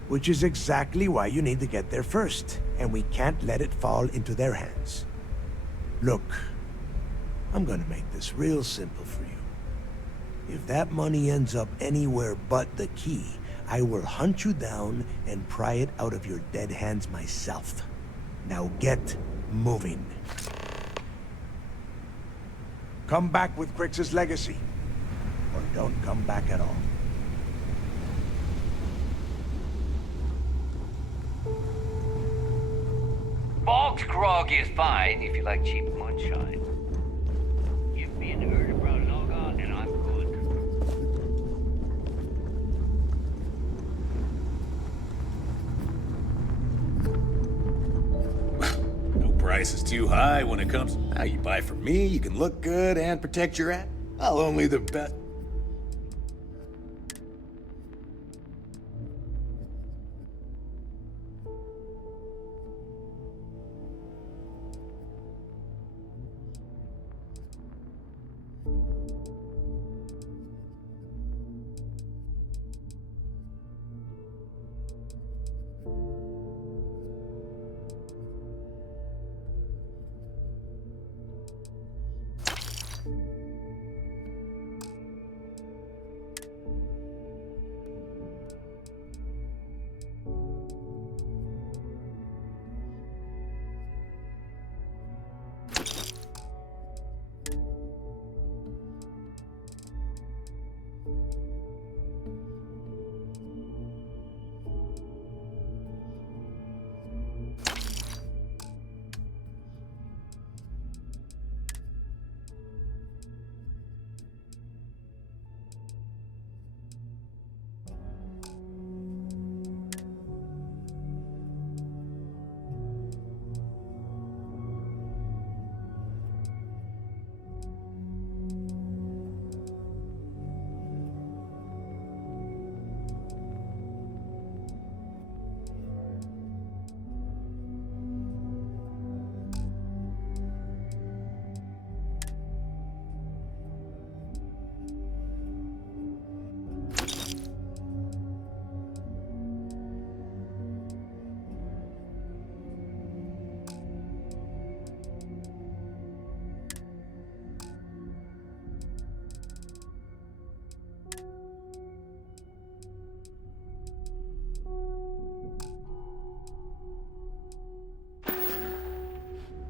Which is exactly why you need to get there first, and we can't let it fall into their hands. Look, I'm gonna make this real simple for you. If that money ends up anywhere but the key, I will hunt you down and pry it out of your dead hands myself. Now get moving. Come back with Crix's legacy, or don't come back at all. Bog's grog is fine if you like cheap moonshine. Give me an early brown lager and I'm good. No price is too high when it comes to how you buy from me. You can look good and protect your ass. I'll only the best.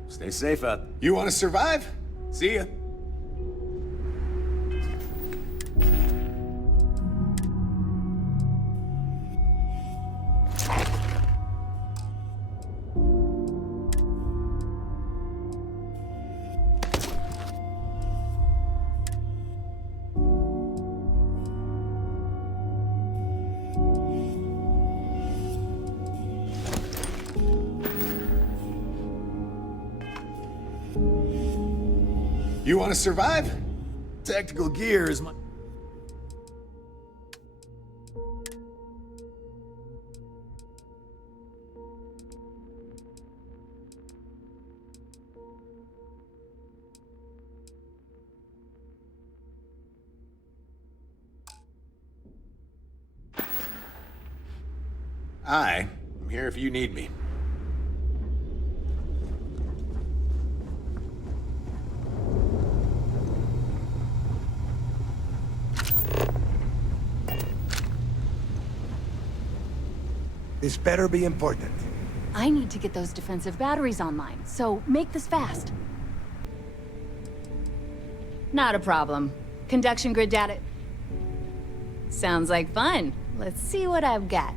Stay safe out. You want to survive? See ya. You want to survive? Tactical gear is my... I'm here if you need me. This better be important. I need to get those defensive batteries online, so make this fast. Not a problem. Conduction grid data... Sounds like fun. Let's see what I've got.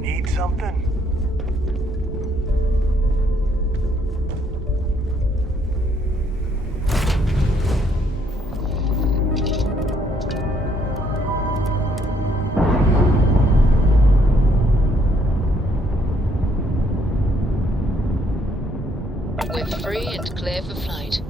Need something? We're free and clear for flight.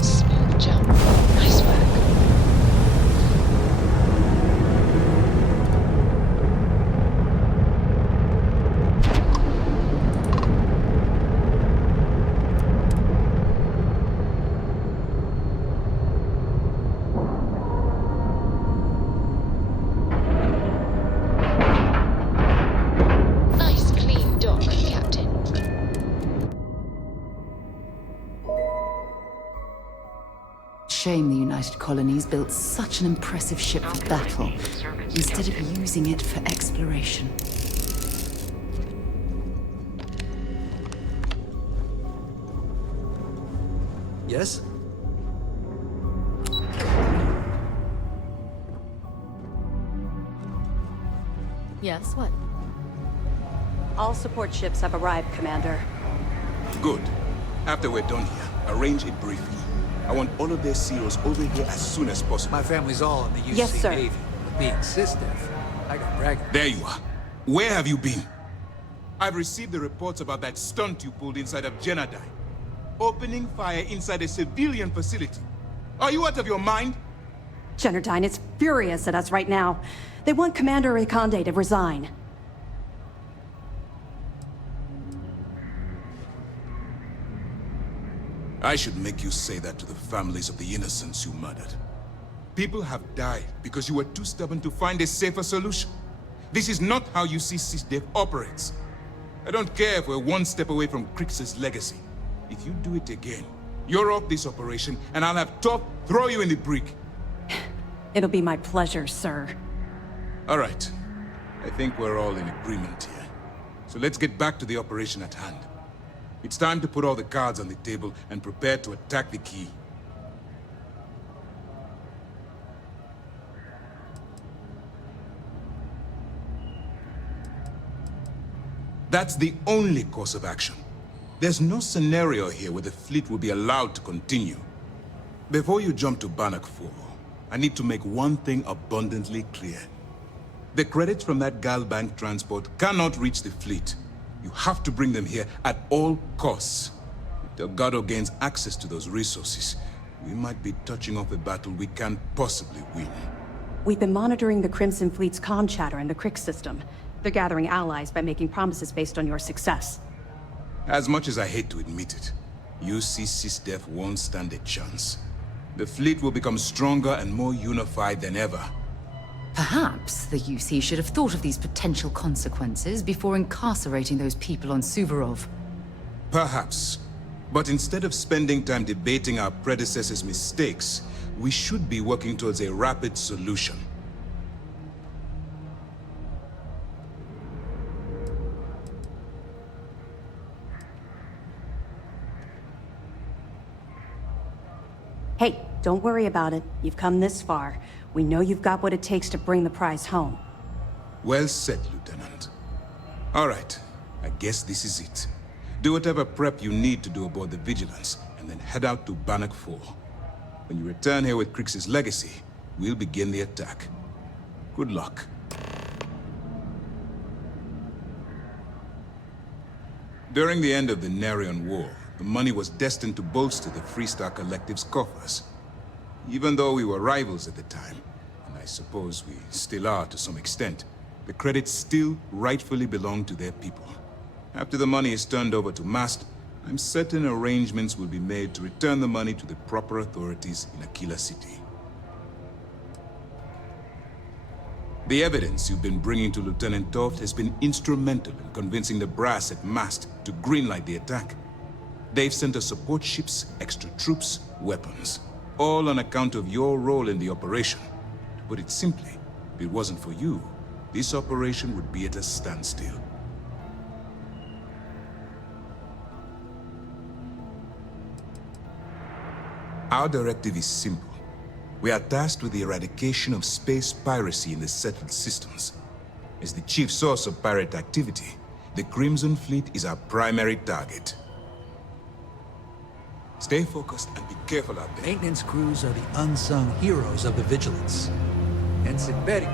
Smooth jump. Nice work. Nice clean dock, Captain. Shame the United Colonies built such an impressive ship for battle, instead of using it for exploration. Yes? Yes, what? All support ships have arrived, Commander. Good. After we're done here, arrange it briefly. I want all of their CEOs over here as soon as possible. My family's all in the UC Yes, sir. Navy. But being SysDef, I got bragging. There you are. Where have you been? I've received the reports about that stunt you pulled inside of Genodyne. Opening fire inside a civilian facility. Are you out of your mind? Genodyne is furious at us right now. They want Commander Reconde to resign. I should make you say that to the families of the innocents you murdered. People have died because you were too stubborn to find a safer solution. This is not how you see SysDef operates. I don't care if we're one step away from Crix's legacy. If you do it again, you're off this operation, and I'll have Top throw you in the brig. It'll be my pleasure, sir. All right. I think we're all in agreement here. So let's get back to the operation at hand. It's time to put all the cards on the table and prepare to attack the key. That's the only course of action. There's no scenario here where the fleet will be allowed to continue. Before you jump to Bannock 4, I need to make one thing abundantly clear. The credits from that Galbank transport cannot reach the fleet. You have to bring them here at all costs. If Delgado gains access to those resources, we might be touching off a battle we can't possibly win. We've been monitoring the Crimson Fleet's comm chatter in the Crix system. They're gathering allies by making promises based on your success. As much as I hate to admit it, UC SysDef won't stand a chance. The fleet will become stronger and more unified than ever. Perhaps the UC should have thought of these potential consequences before incarcerating those people on Suvorov. Perhaps. But instead of spending time debating our predecessors' mistakes, we should be working towards a rapid solution. Hey, don't worry about it. You've come this far. We know you've got what it takes to bring the prize home. Well said, Lieutenant. All right, I guess this is it. Do whatever prep you need to do aboard the Vigilance, and then head out to Bannock 4. When you return here with Krix's legacy, we'll begin the attack. Good luck. During the end of the Narion War, the money was destined to bolster the Freestar Collective's coffers. Even though we were rivals at the time, and I suppose we still are to some extent, the credits still rightfully belong to their people. After the money is turned over to Mast, I'm certain arrangements will be made to return the money to the proper authorities in Aquila City. The evidence you've been bringing to Lieutenant Toft has been instrumental in convincing the brass at Mast to greenlight the attack. They've sent us support ships, extra troops, weapons, all on account of your role in the operation. To put it simply, if it wasn't for you, this operation would be at a standstill. Our directive is simple. We are tasked with the eradication of space piracy in the settled systems. As the chief source of pirate activity, the Crimson Fleet is our primary target. Stay focused and be careful out there. Maintenance crews are the unsung heroes of the Vigilance. Hence Espero.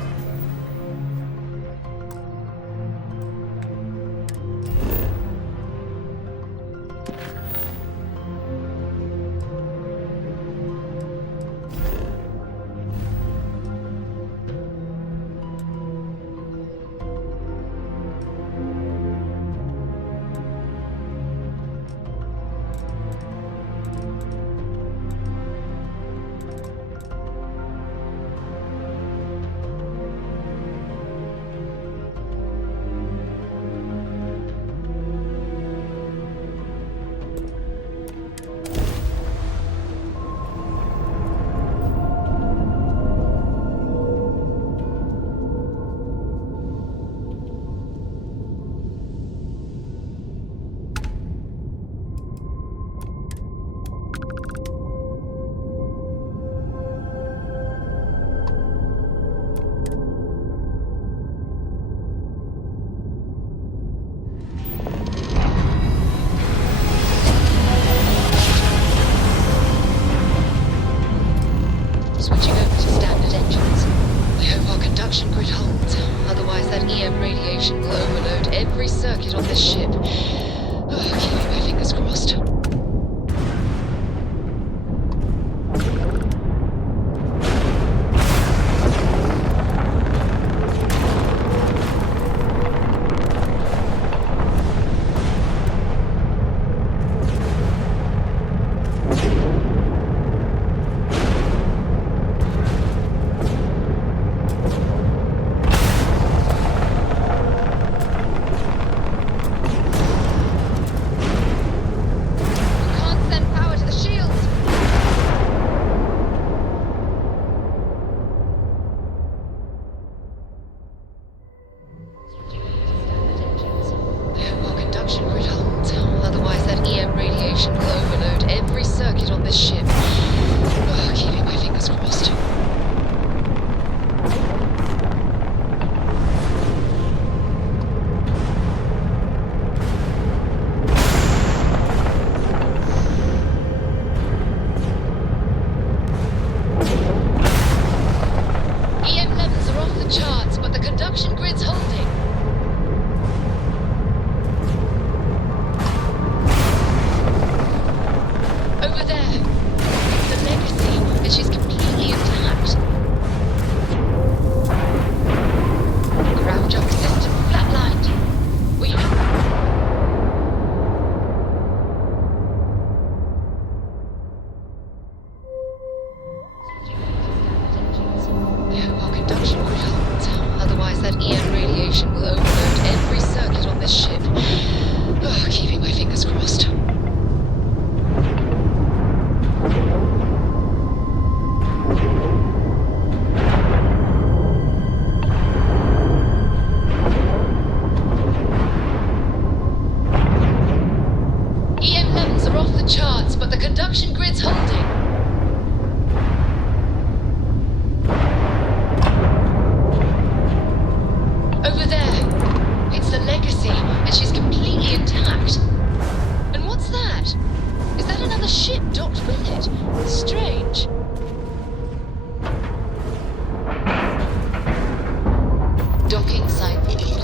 Switching over to standard engines. I hope our conduction grid holds. Otherwise, that EM radiation will overload every circuit on this ship. Oh, keeping my fingers crossed. Over there. The legacy, which is completely intact. the ship docked with it. Strange. Docking site complete.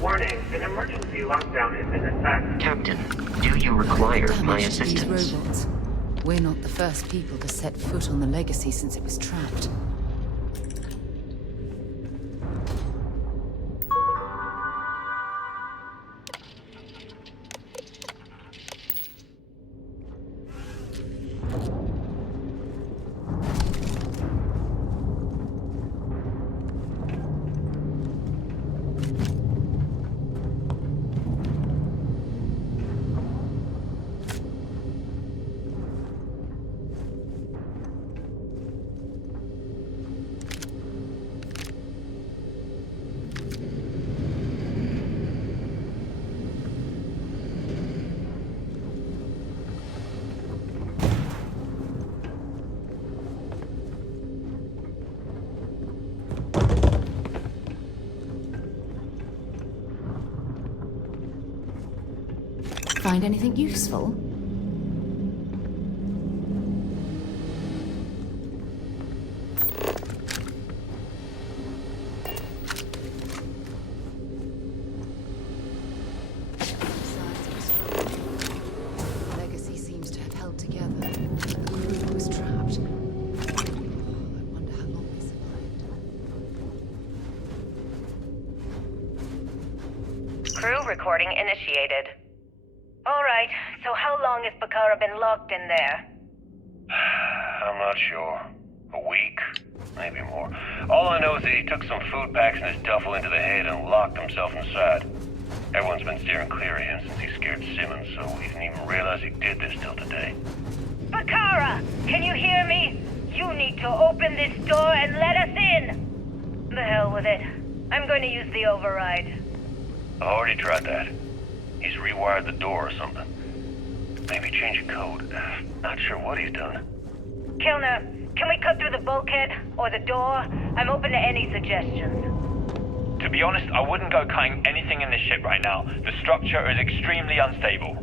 Warning, an emergency lockdown has been attacked. Captain, do you require my Damage to these assistance? robots. We're not the first people to set foot on the Legacy since it was trapped. Find anything useful? Legacy seems to have held together. The crew was trapped. I wonder how long they survived. Crew recording initiated. Alright, so how long has Bakara been locked in there? I'm not sure. A week? Maybe more. All I know is that he took some food packs in his duffel into the head and locked himself inside. Everyone's been steering clear of him since he scared Simmons, so we didn't even realize he did this till today. Bakara! Can you hear me? You need to open this door and let us in! The hell with it. I'm going to use the override. I've already tried that. He's rewired the door or something. Maybe change a code. Not sure what he's done. Kilner, can we cut through the bulkhead? Or the door? I'm open to any suggestions. To be honest, I wouldn't go cutting anything in this ship right now. The structure is extremely unstable.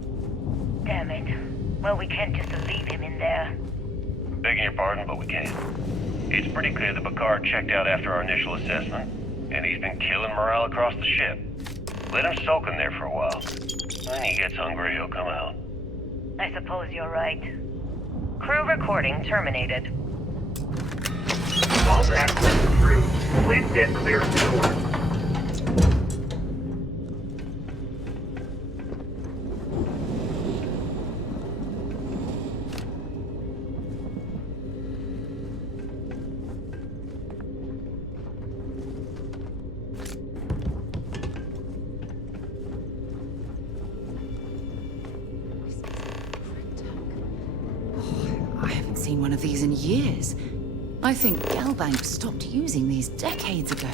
Damn it. Well, we can't just leave him in there. Begging your pardon, but we can't. It's pretty clear that Bakar checked out after our initial assessment, and he's been killing morale across the ship. Let him soak in there for a while. When he gets hungry, he'll come out. I suppose you're right. Crew recording terminated. All access approved. Please get clear of the door. One of these in years. I think Galbank stopped using these decades ago.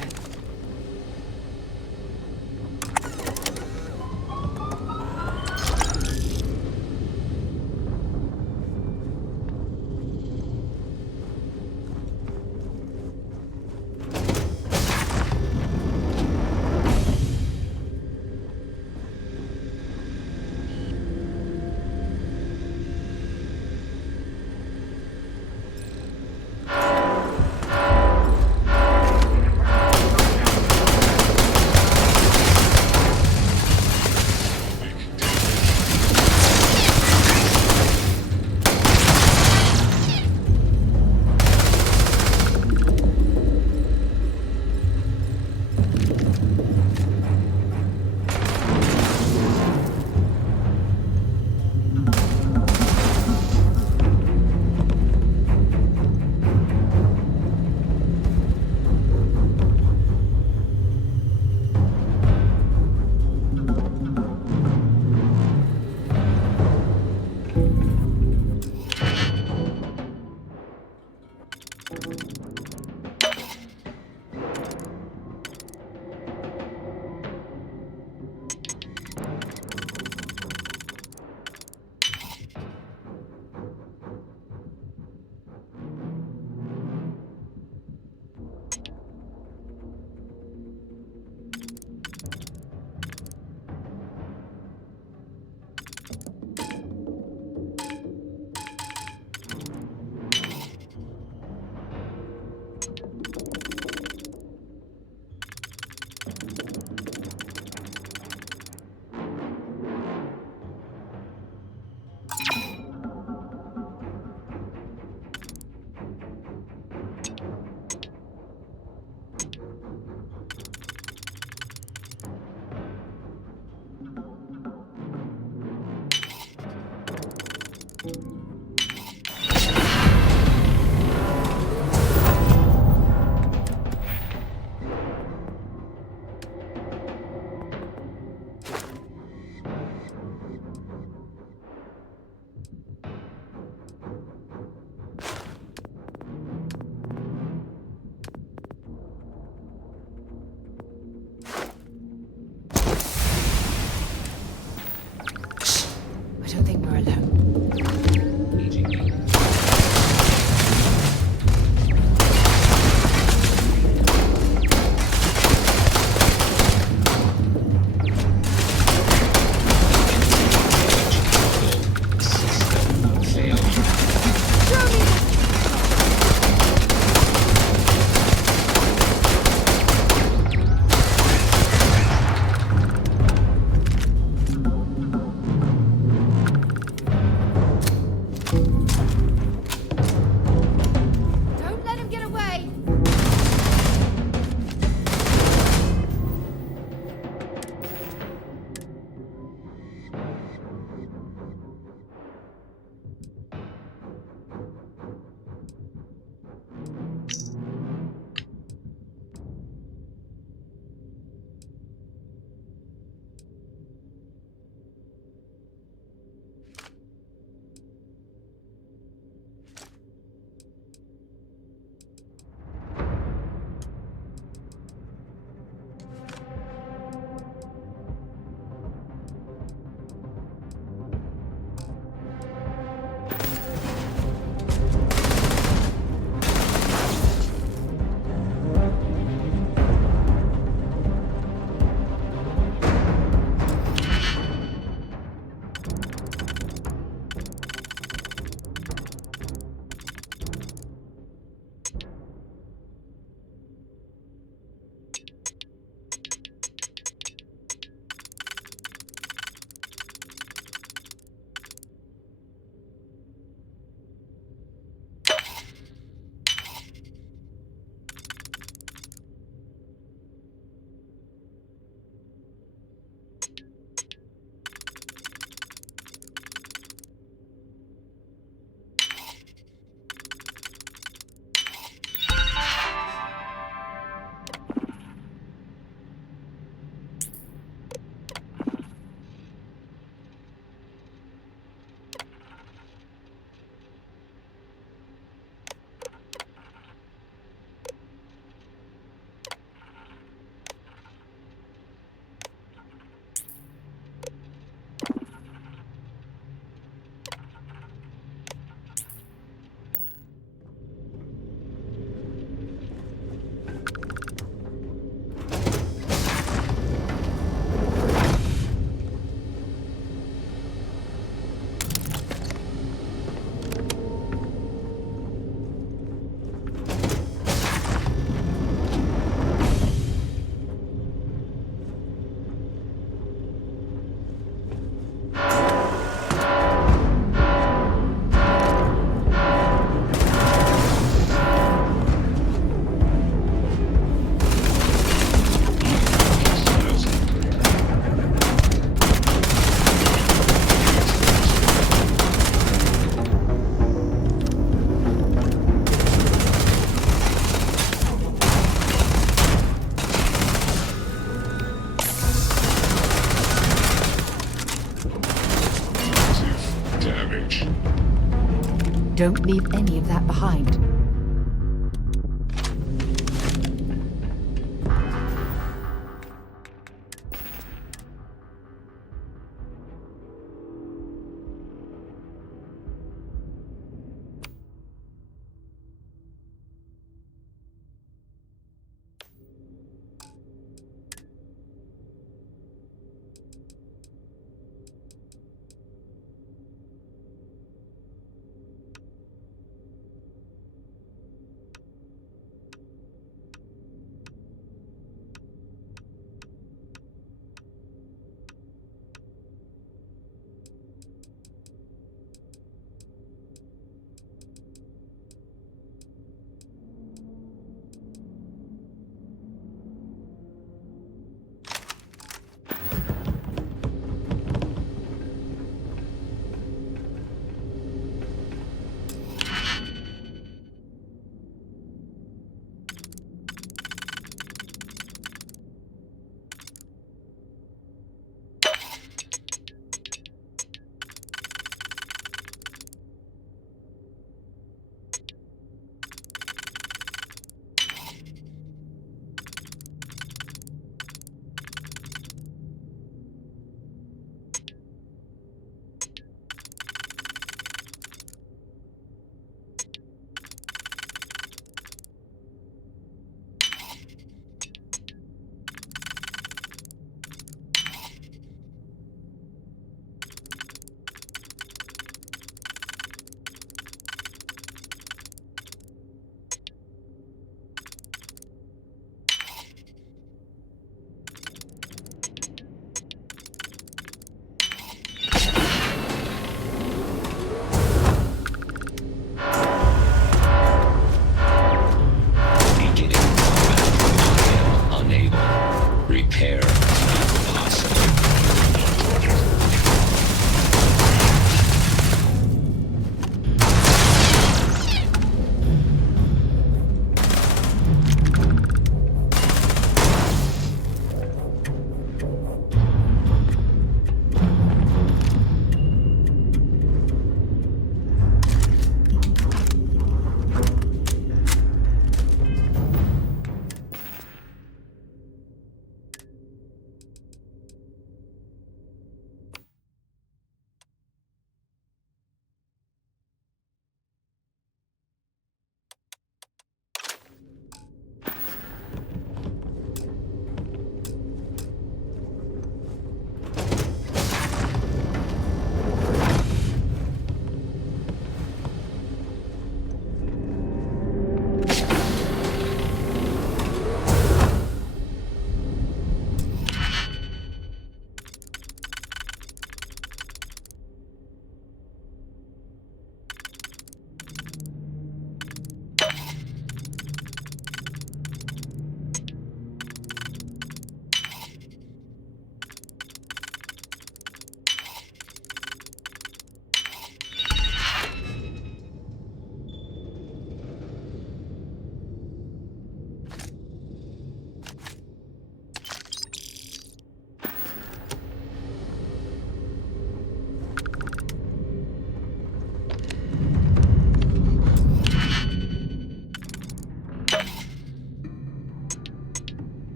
Don't leave any of that behind.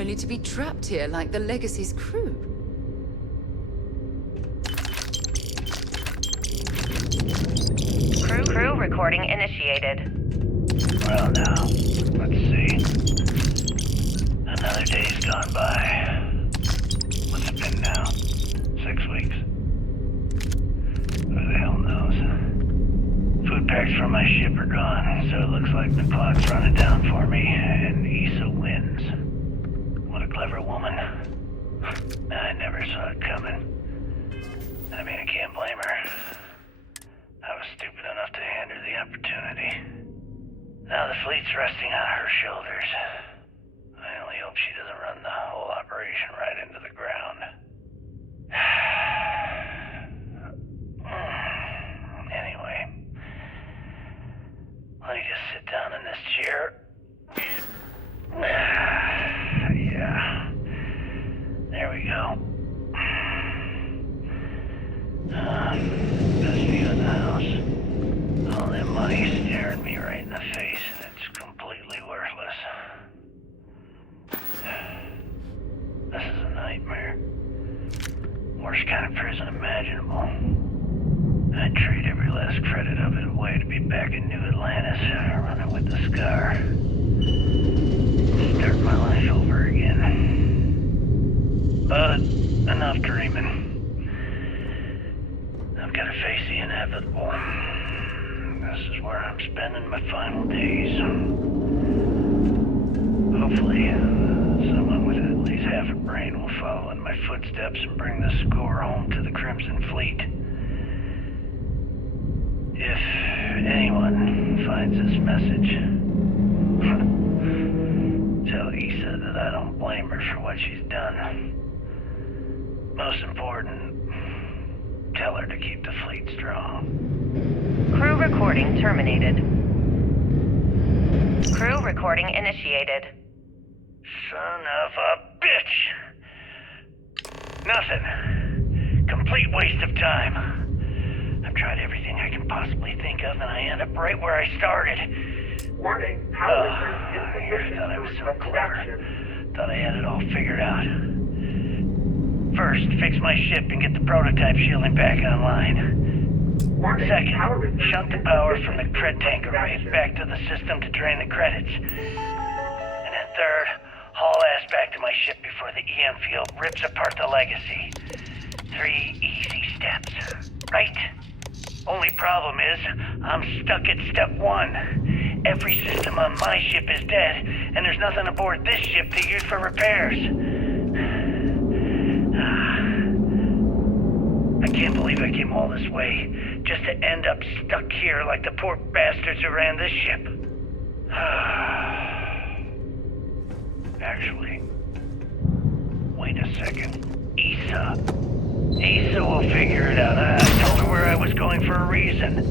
only to be trapped here like the Legacy's crew. Crew recording initiated. Well now, let's see. Another day's gone by. What's it been now? 6 weeks? Who the hell knows? Food packs from my ship are gone, so it looks like the clock's running down for me, and Issa wins. What a clever woman. I never saw it coming. I mean, I can't blame her. I was stupid enough to hand her the opportunity. Now the fleet's resting on her shoulders. I only hope she doesn't run the whole operation right into the ground. Anyway, let me just sit down in this chair. Yeah. There we go. Best view in the house. All that money staring me right in the face, and it's completely worthless. This is a nightmare. Worst kind of prison imaginable. I'd trade every last credit of it away to be back in New Atlantis, running with the Scar. Start my life over again. But enough dreaming. I've got to face the inevitable. This is where I'm spending my final days. Hopefully, someone with at least half a brain will follow in my footsteps and bring the score home to the Crimson Fleet. If anyone finds this message, tell Issa that I don't blame her for what she's done. Most important, tell her to keep the fleet strong. Crew recording terminated. Crew recording initiated. Son of a bitch! Nothing. Complete waste of time. I've tried everything I can possibly think of, and I end up right where I started. Warning, I thought I was so clever. Thought I had it all figured out. First, fix my ship and get the prototype shielding back online. Second, shunt the power from the cred tank arrays back to the system to drain the credits. And then third, haul ass back to my ship before the EM field rips apart the Legacy. 3 easy steps, right? Only problem is, I'm stuck at step 1. Every system on my ship is dead, and there's nothing aboard this ship to use for repairs. I can't believe I came all this way, just to end up stuck here like the poor bastards who ran this ship. Actually, wait a second. Issa will figure it out. I told her where I was going for a reason.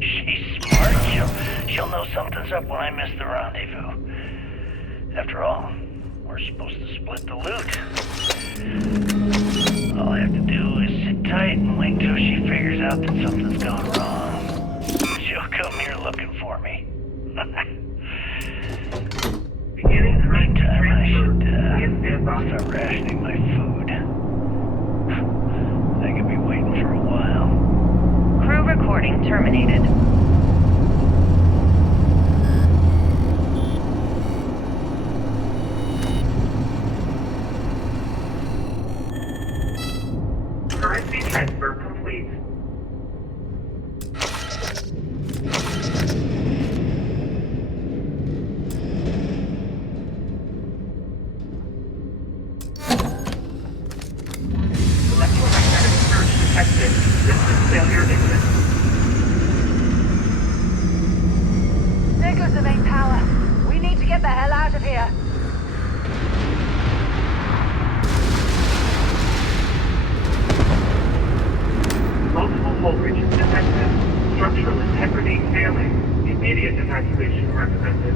She's smart. She'll know something's up when I miss the rendezvous. After all, we're supposed to split the loot. All I have to do is sit tight and wait till she figures out that something's gone wrong. She'll come here looking for me. Meantime, I should start rationing my food. I could be waiting for a while. Crew recording terminated. Currency transfer complete. Electromagnetic surge detected. System failure imminent. There goes the main power. We need to get the hell out of here. Multiple voltage detected. Structural integrity failing. Immediate evacuation recommended.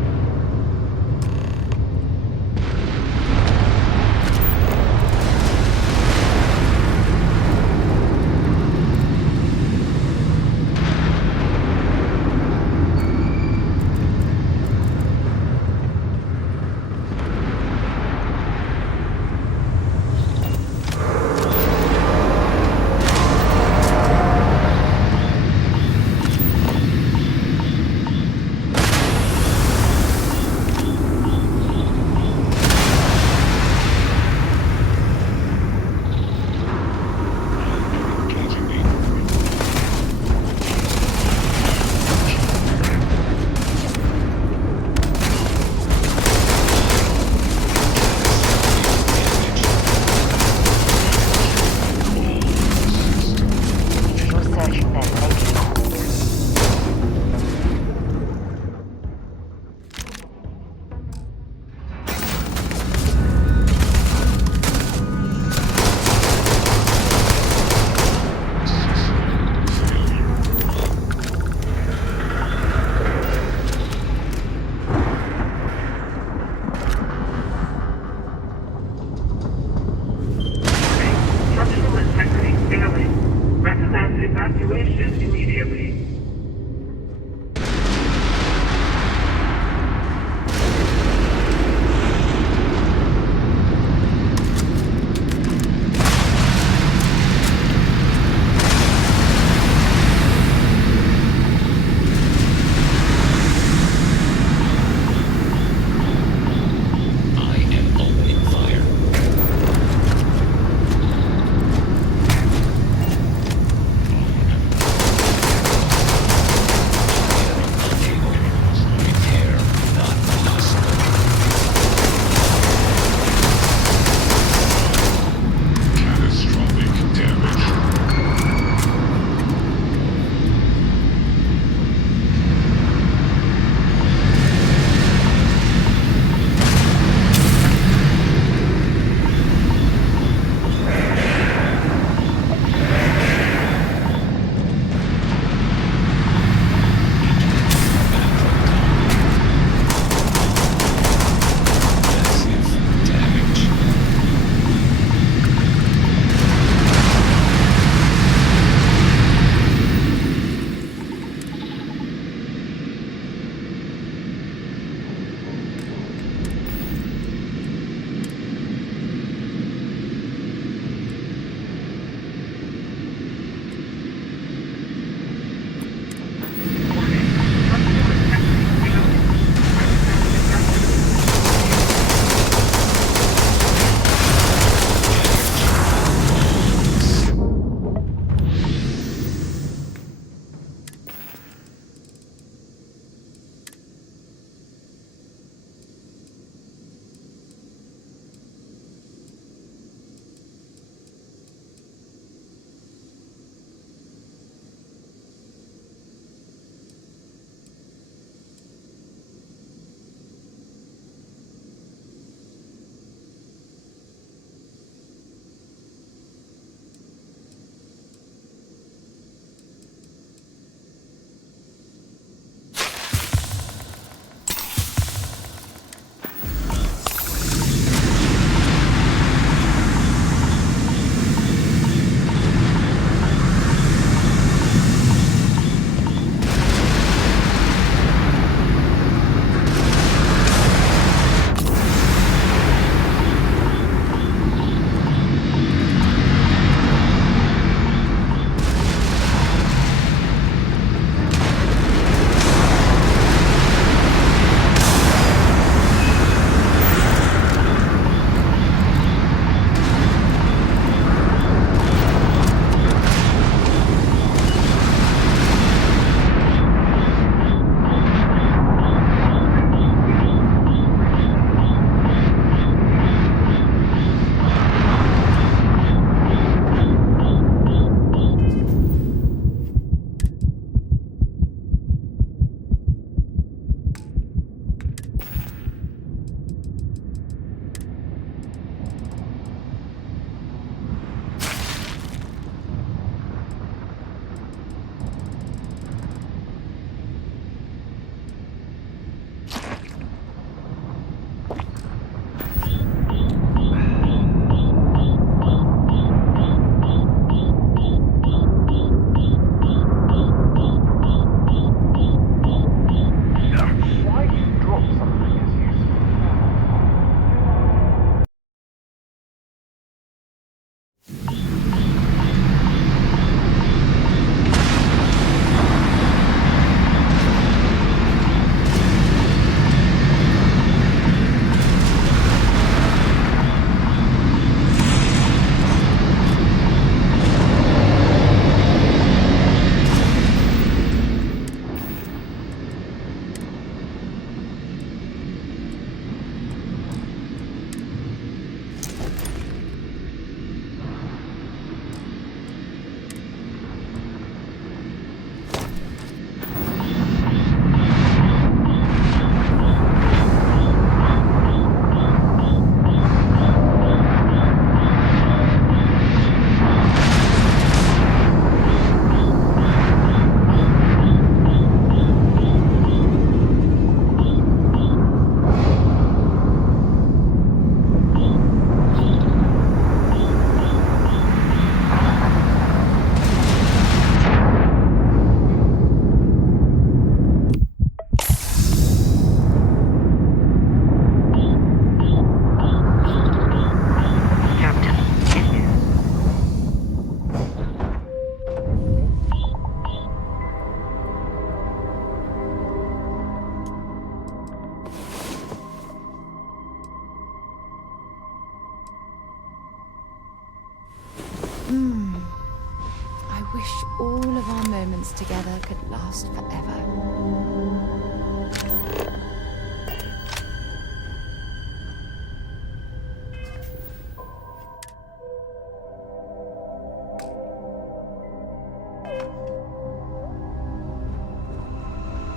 all of our moments together could last forever.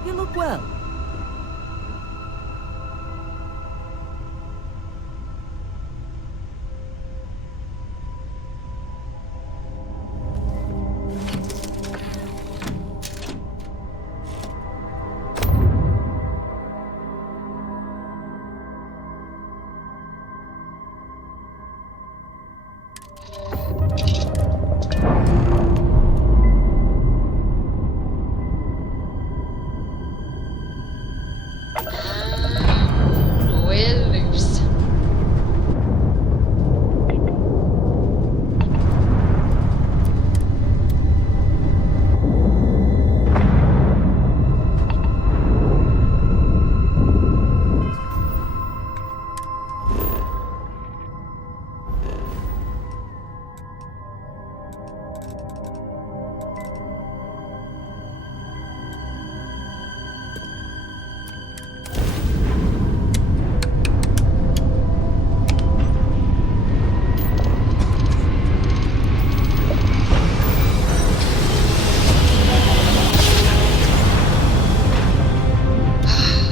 You look well. We're loose.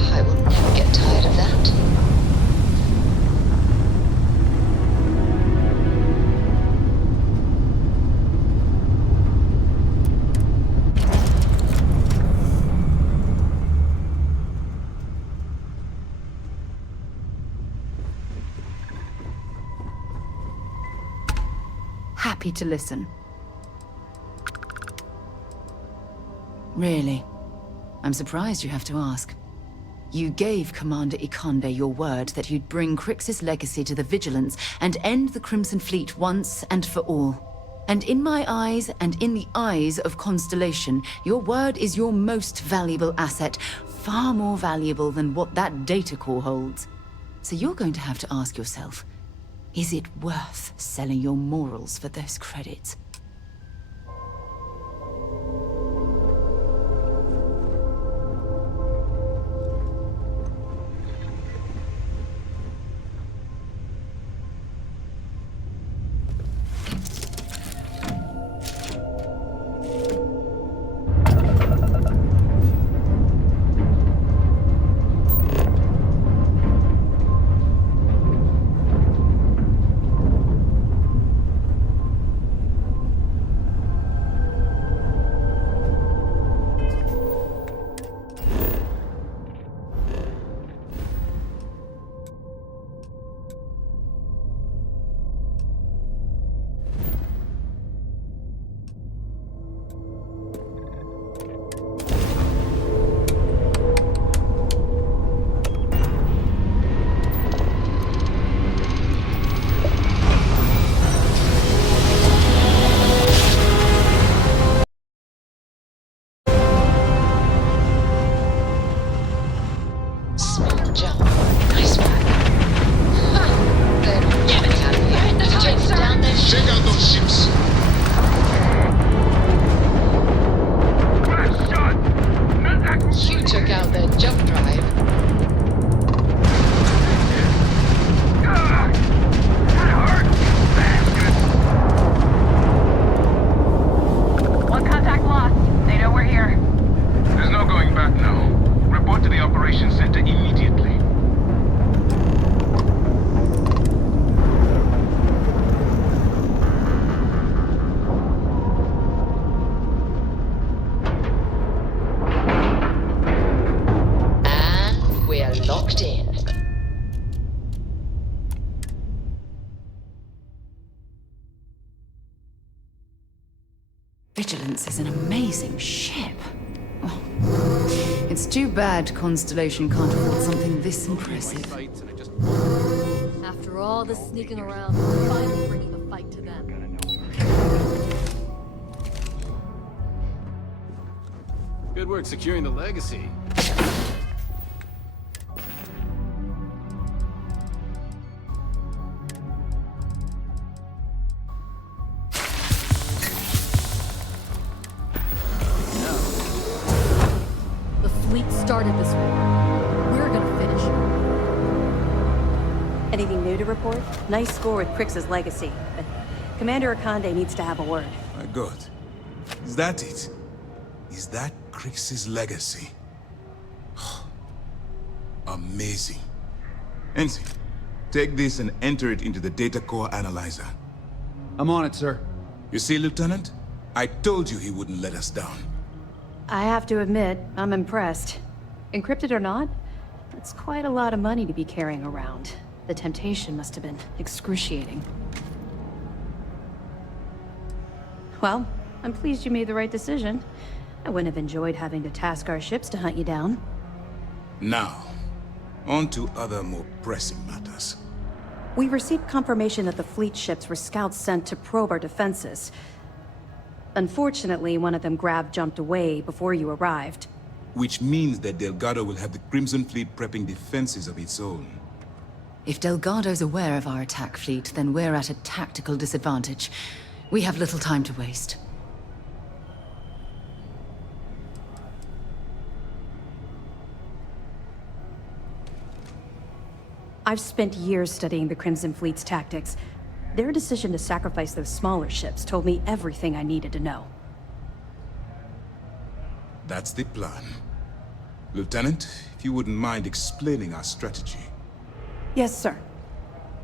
I will never get tired of that. Happy to listen. Really? I'm surprised you have to ask. You gave Commander Ikande your word that you'd bring Crix's legacy to the Vigilance and end the Crimson Fleet once and for all. And in my eyes, and in the eyes of Constellation, your word is your most valuable asset, far more valuable than what that data core holds. So you're going to have to ask yourself, is it worth selling your morals for those credits? Small jump. Nice one. Ha! Then get it out of here. Take down their ships. Check out those ships. You took out their jump drive. One contact lost. They know we're here. There's no going back now. Report to the operations center immediately. And we're locked in. Vigilance is an amazing ship. Oh, it's too bad Constellation can't afford something this impressive. After all the sneaking around, we're finally bringing the fight to them. Good work securing the legacy. started this war. We're gonna finish it. Anything new to report? Nice score with Crix's legacy, but Commander Akande needs to have a word. My God. Is that it? Is that Crix's legacy? Amazing. Ensign, take this and enter it into the data core analyzer. I'm on it, sir. You see, Lieutenant? I told you he wouldn't let us down. I have to admit, I'm impressed. Encrypted or not, that's quite a lot of money to be carrying around. The temptation must have been excruciating. Well, I'm pleased you made the right decision. I wouldn't have enjoyed having to task our ships to hunt you down. Now, on to other more pressing matters. We received confirmation that the fleet ships were scouts sent to probe our defenses. Unfortunately, one of them jumped away before you arrived. Which means that Delgado will have the Crimson Fleet prepping defenses of its own. If Delgado's aware of our attack fleet, then we're at a tactical disadvantage. We have little time to waste. I've spent years studying the Crimson Fleet's tactics. Their decision to sacrifice those smaller ships told me everything I needed to know. That's the plan. Lieutenant, if you wouldn't mind explaining our strategy. Yes, sir.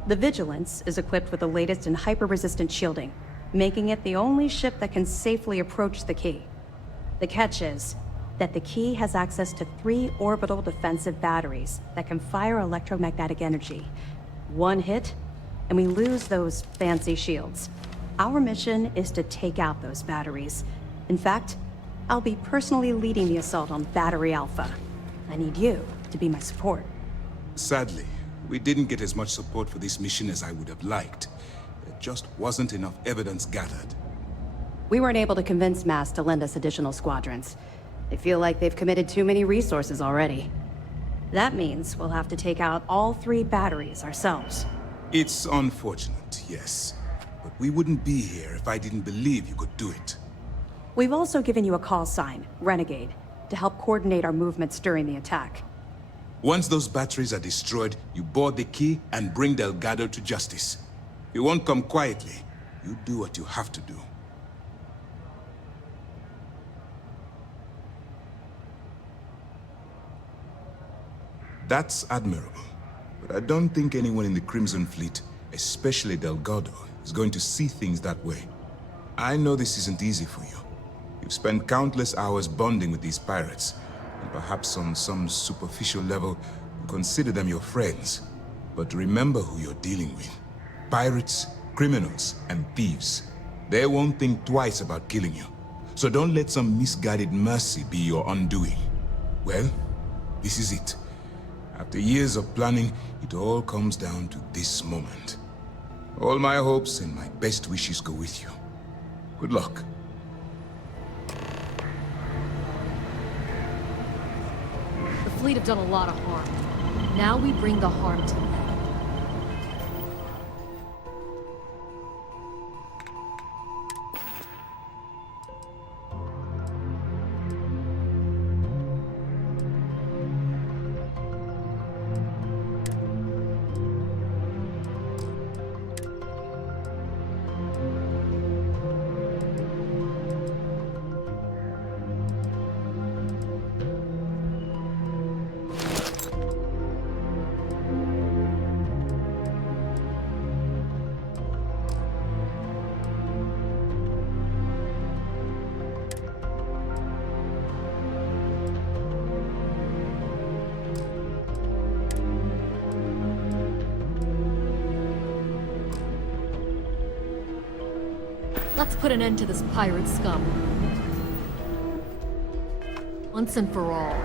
The Vigilance is equipped with the latest in hyper-resistant shielding, making it the only ship that can safely approach the key. The catch is that the key has access to 3 orbital defensive batteries that can fire electromagnetic energy. One hit, and we lose those fancy shields. Our mission is to take out those batteries. In fact, I'll be personally leading the assault on Battery Alpha. I need you to be my support. Sadly, we didn't get as much support for this mission as I would have liked. There just wasn't enough evidence gathered. We weren't able to convince MAS to lend us additional squadrons. They feel like they've committed too many resources already. That means we'll have to take out all 3 batteries ourselves. It's unfortunate, yes. But we wouldn't be here if I didn't believe you could do it. We've also given you a call sign, Renegade, to help coordinate our movements during the attack. Once those batteries are destroyed, you board the key and bring Delgado to justice. You won't come quietly. You do what you have to do. That's admirable, but I don't think anyone in the Crimson Fleet, especially Delgado, is going to see things that way. I know this isn't easy for you. You've spent countless hours bonding with these pirates, and perhaps on some superficial level, you consider them your friends. But remember who you're dealing with. Pirates, criminals, and thieves. They won't think twice about killing you. So don't let some misguided mercy be your undoing. Well, this is it. After years of planning, it all comes down to this moment. All my hopes and my best wishes go with you. Good luck. The fleet have done a lot of harm. Now we bring the harm to them. Let's put an end to this pirate scum. Once and for all.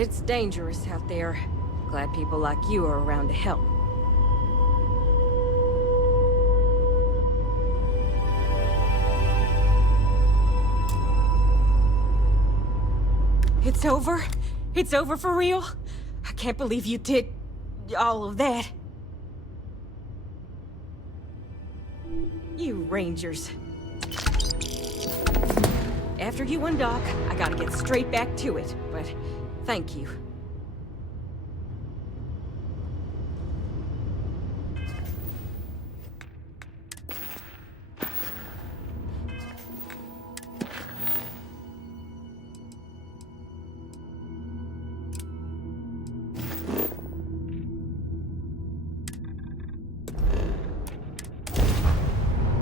It's dangerous out there. Glad people like you are around to help. It's over? It's over for real? I can't believe you did all of that. You Rangers. After you undock, I gotta get straight back to it, but thank you.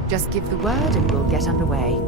Just give the word and we'll get underway.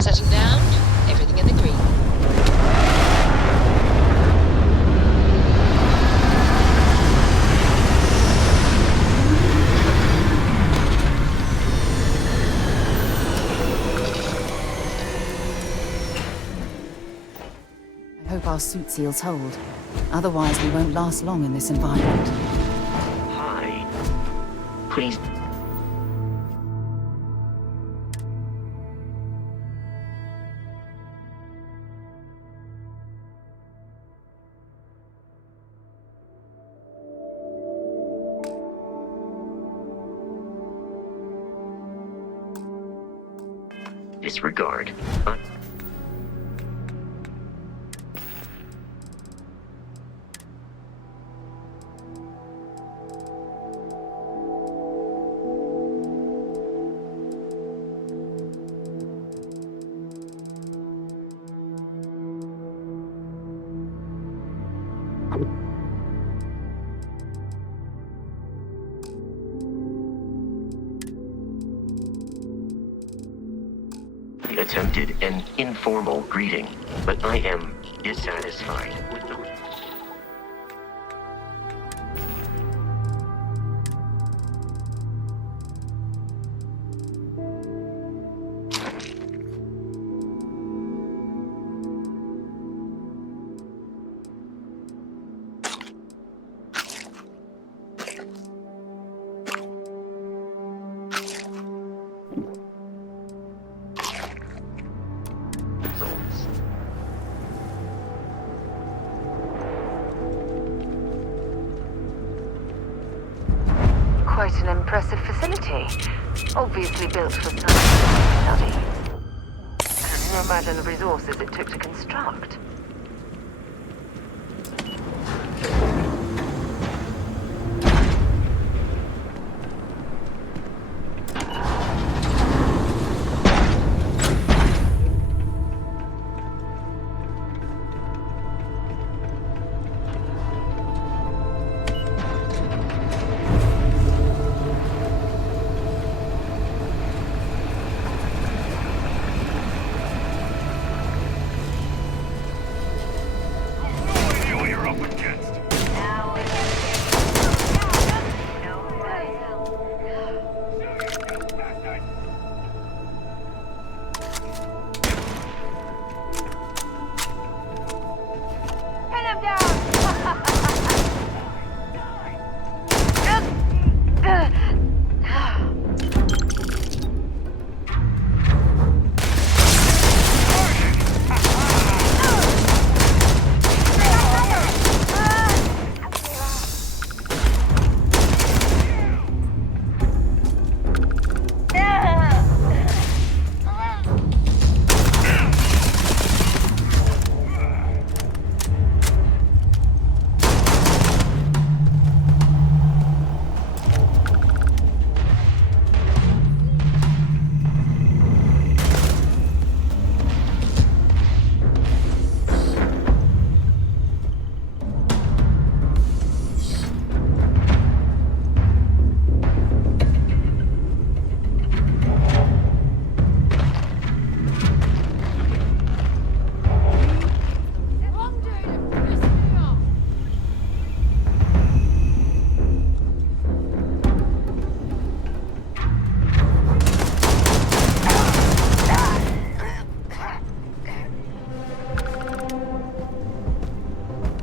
Setting down, everything in the green. I hope our suit seals hold. Otherwise, we won't last long in this environment. Hi. Please. Disregard. Attempted an informal greeting, but I am dissatisfied with the... quite an impressive facility. Obviously built for science study. Can you imagine the resources it took to construct?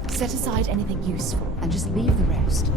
Set aside anything useful and just leave the rest.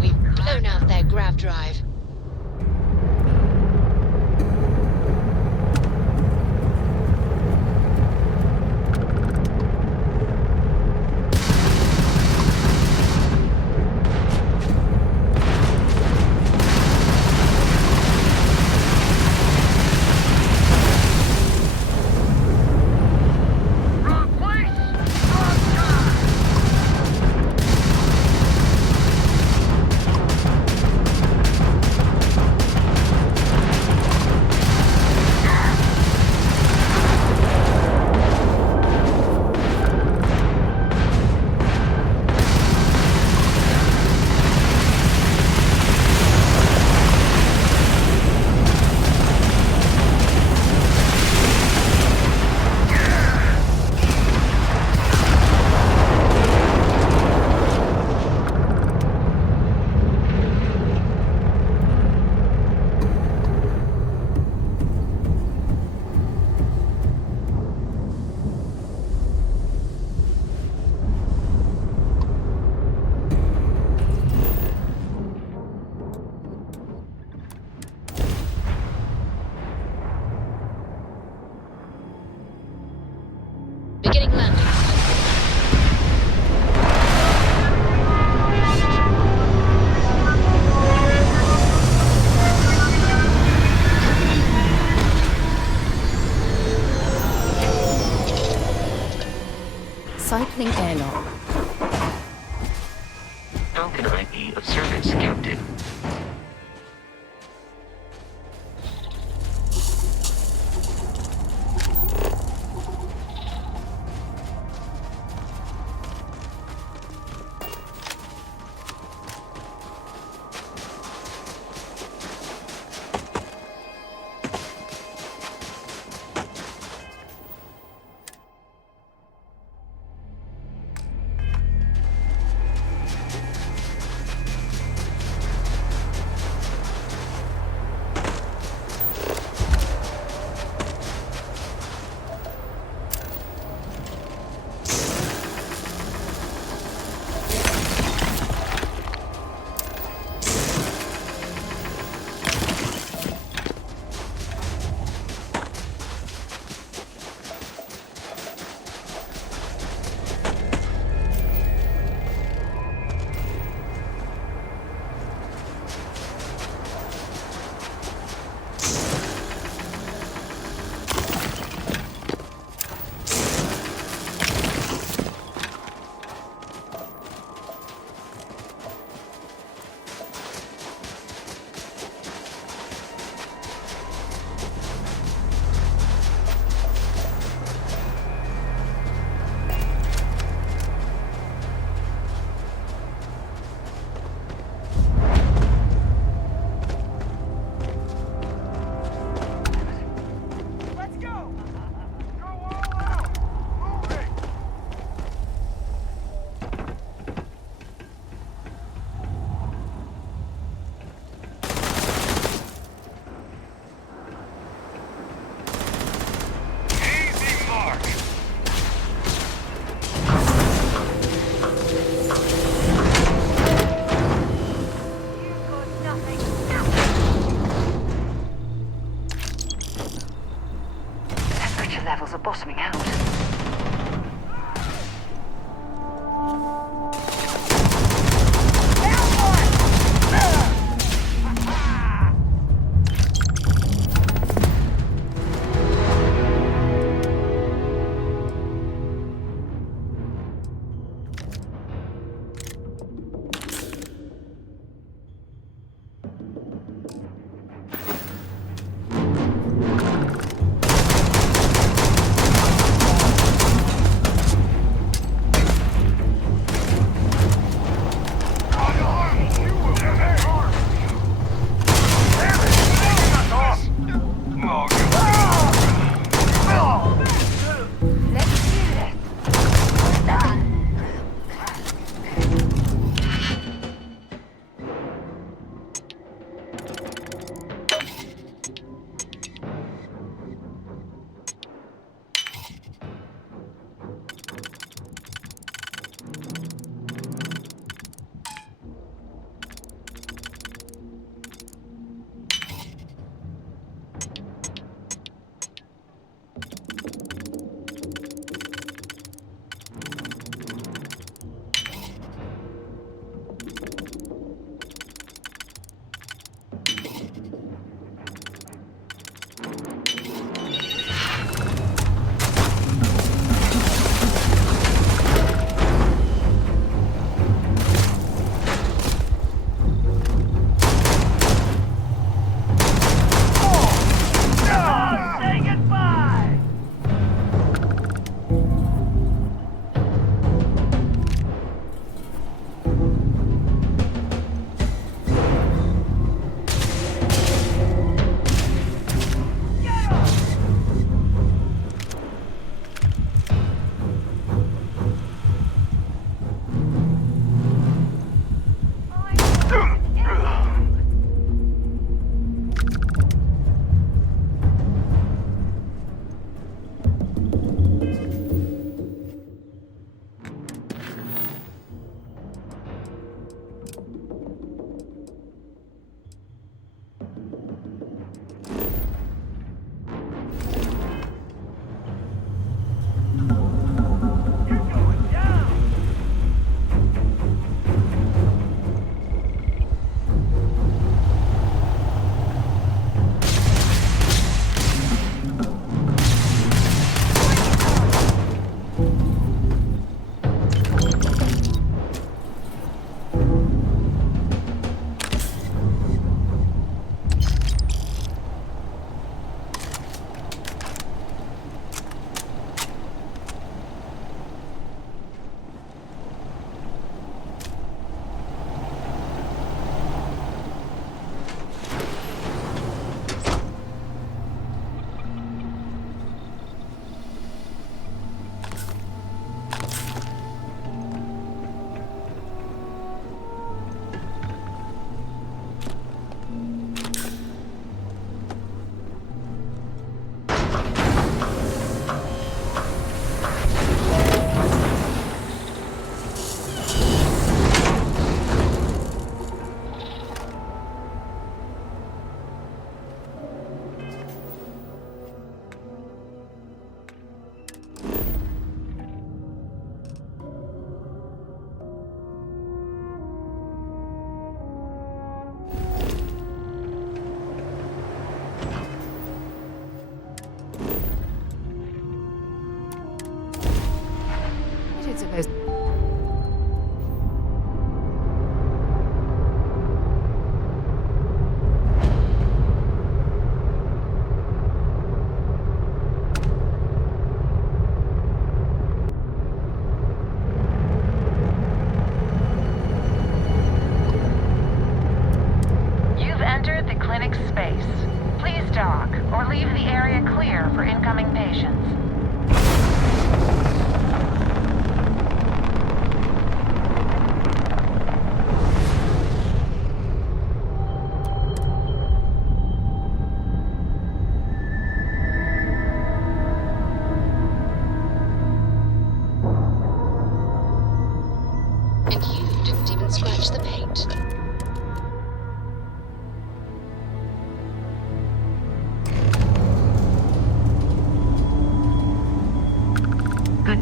We've blown out their grav drive. start bottoming out.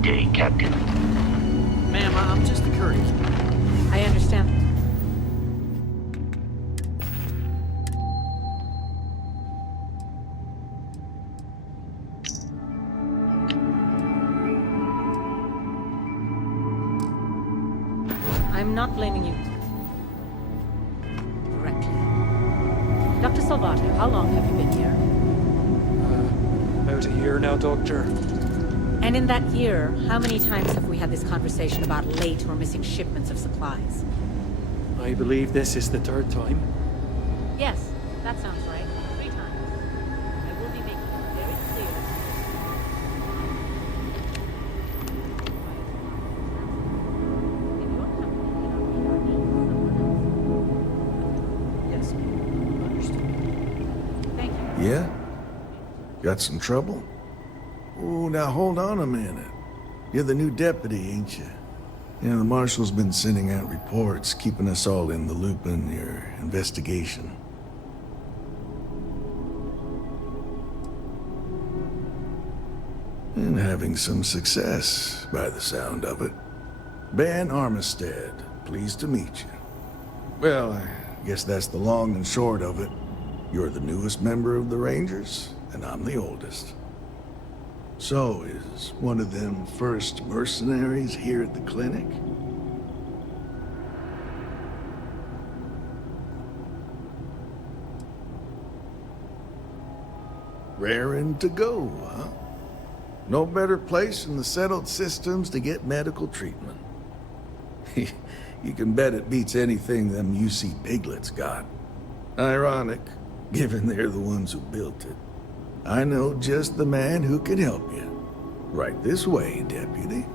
Good day, Captain. Ma'am, I'm just a courier. I understand. I'm not blaming you. Directly. Dr. Salvato, how long have you been here? About a year now, Doctor. And in that year, how many times have we had this conversation about late or missing shipments of supplies? I believe this is the third time. Yes, that sounds right. 3 times. I will be making it very clear. Yes, understood. Thank you. Yeah? Got some trouble? Oh, now hold on a minute. You're the new deputy, ain't you? Yeah, the marshal's been sending out reports, keeping us all in the loop in your investigation. And having some success, by the sound of it. Ben Armistead, pleased to meet you. Well, I guess that's the long and short of it. You're the newest member of the Rangers, and I'm the oldest. So, is one of them first mercenaries here at the clinic? Raring to go, huh? No better place in the settled systems to get medical treatment. You can bet it beats anything them UC piglets got. Ironic, given they're the ones who built it. I know just the man who can help you. Right this way, Deputy.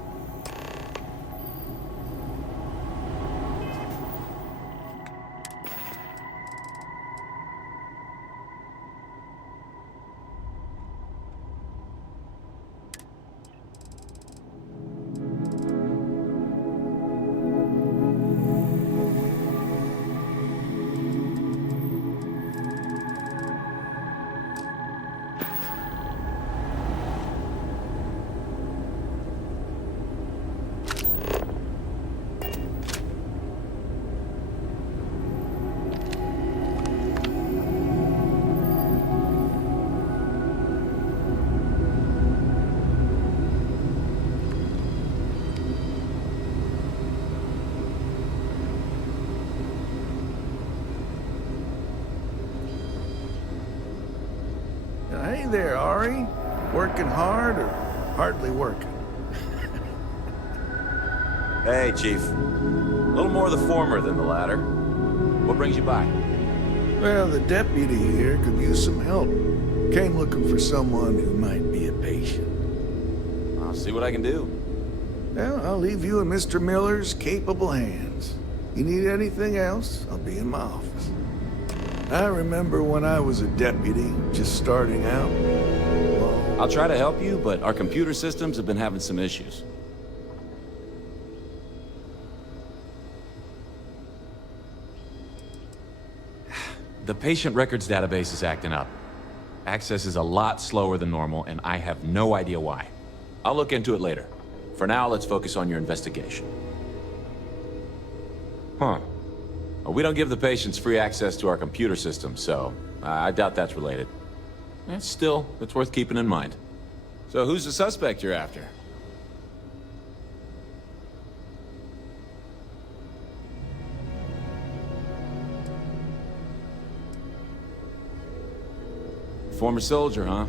Hey there, Ari. Working hard or hardly working? Hey, Chief. A little more the former than the latter. What brings you by? Well, the deputy here could use some help. Came looking for someone who might be a patient. I'll see what I can do. Well, I'll leave you in Mr. Miller's capable hands. You need anything else, I'll be in my office. I remember when I was a deputy, just starting out. Well, I'll try to help you, but our computer systems have been having some issues. The patient records database is acting up. Access is a lot slower than normal, and I have no idea why. I'll look into it later. For now, let's focus on your investigation. Huh. Well, we don't give the patients free access to our computer system, so I doubt that's related. Still, it's worth keeping in mind. So who's the suspect you're after? Former soldier, huh?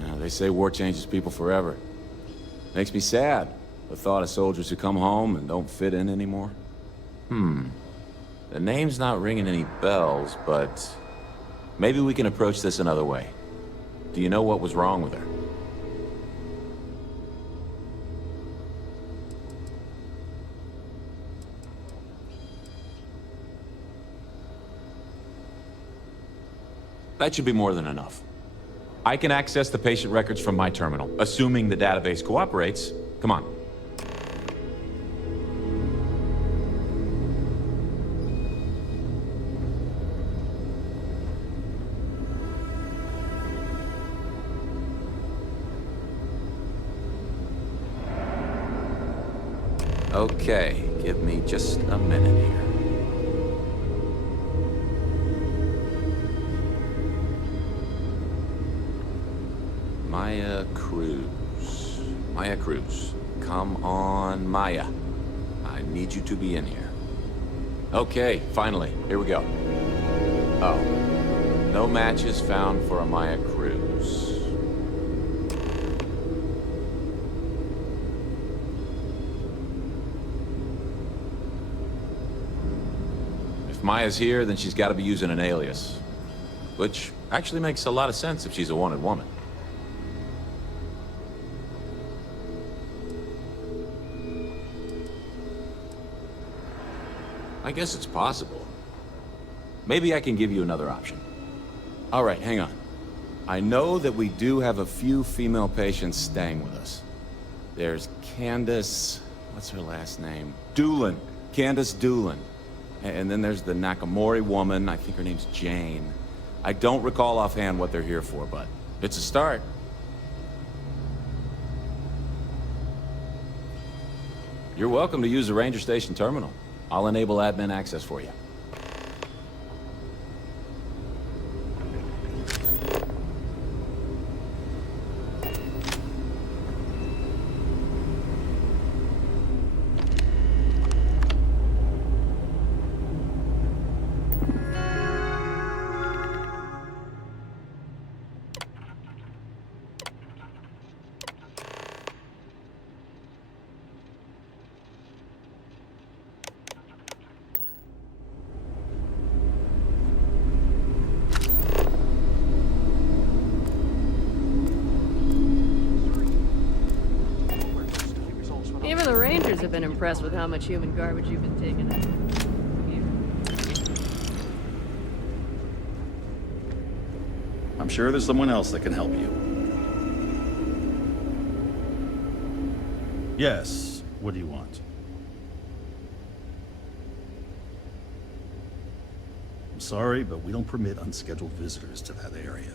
Yeah, they say war changes people forever. Makes me sad, the thought of soldiers who come home and don't fit in anymore. The name's not ringing any bells, but maybe we can approach this another way. Do you know what was wrong with her? That should be more than enough. I can access the patient records from my terminal, assuming the database cooperates. Come on. Okay, give me just a minute here. Maya Cruz. Maya Cruz. Come on, Maya. I need you to be in here. Okay, finally. Here we go. Oh. No matches found for a Maya Cruz. If Maya's here, then she's got to be using an alias. Which actually makes a lot of sense if she's a wanted woman. I guess it's possible. Maybe I can give you another option. All right, hang on. I know that we do have a few female patients staying with us. There's Candace... what's her last name? Doolin. Candace Doolin. And then there's the Nakamori woman. I think her name's Jane. I don't recall offhand what they're here for, but it's a start. You're welcome to use the Ranger Station terminal. I'll enable admin access for you. Even the Rangers have been impressed with how much human garbage you've been taking in. I'm sure there's someone else that can help you. Yes, what do you want? I'm sorry, but we don't permit unscheduled visitors to that area.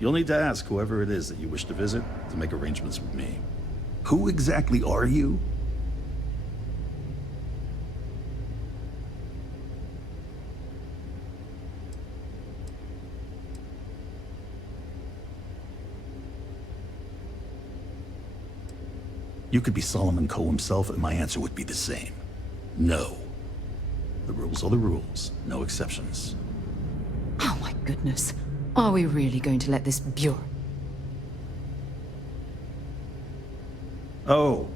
You'll need to ask whoever it is that you wish to visit to make arrangements with me. Who exactly are you? You could be Solomon Coe himself, and my answer would be the same. No. The rules are the rules, no exceptions. Oh my goodness. Are we really going to let this bureau? Oh,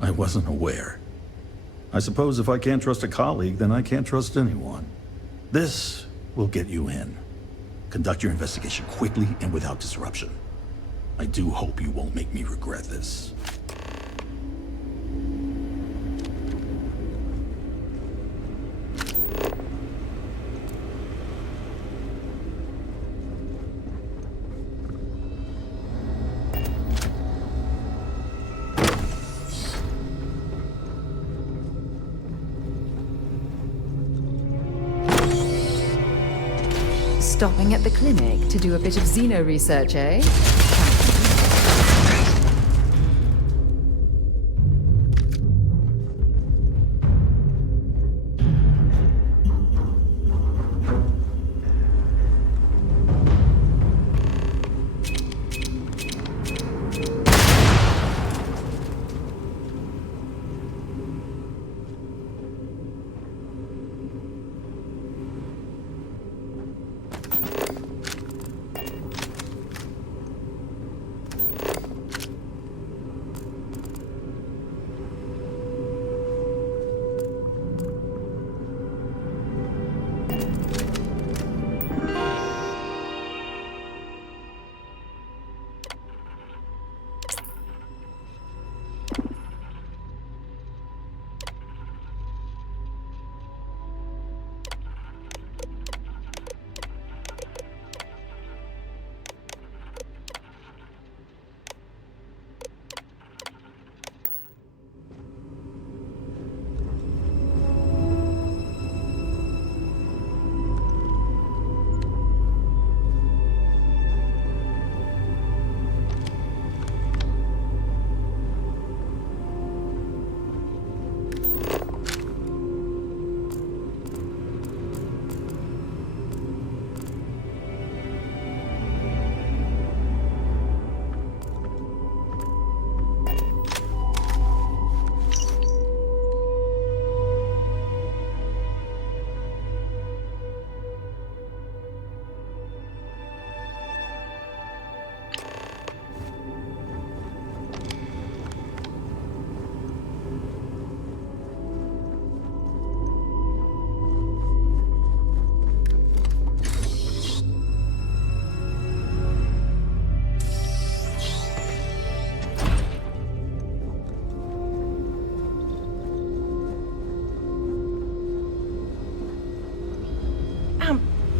I wasn't aware. I suppose if I can't trust a colleague, then I can't trust anyone. This will get you in. Conduct your investigation quickly and without disruption. I do hope you won't make me regret this. Stopping at the clinic to do a bit of xeno research, eh?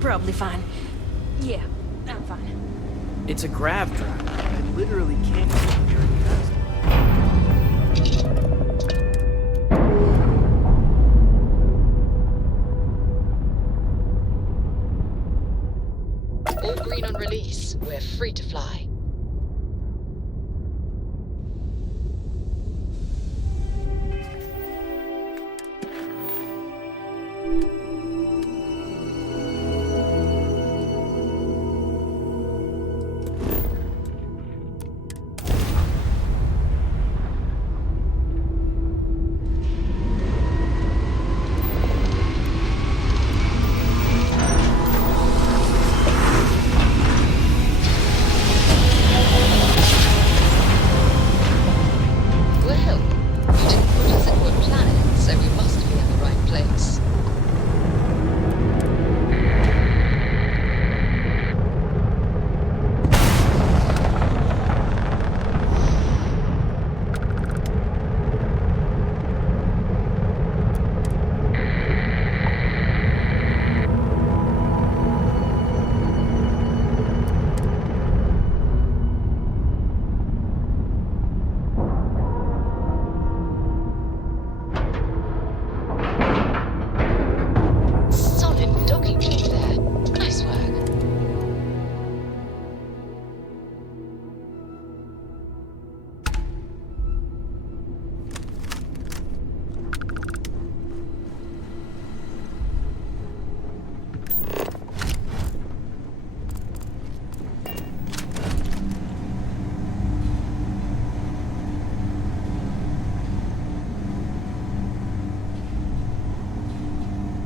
probably fine. Yeah, I'm fine. It's a grav drive. I literally can't get here in fast. All green on release. We're free to fly.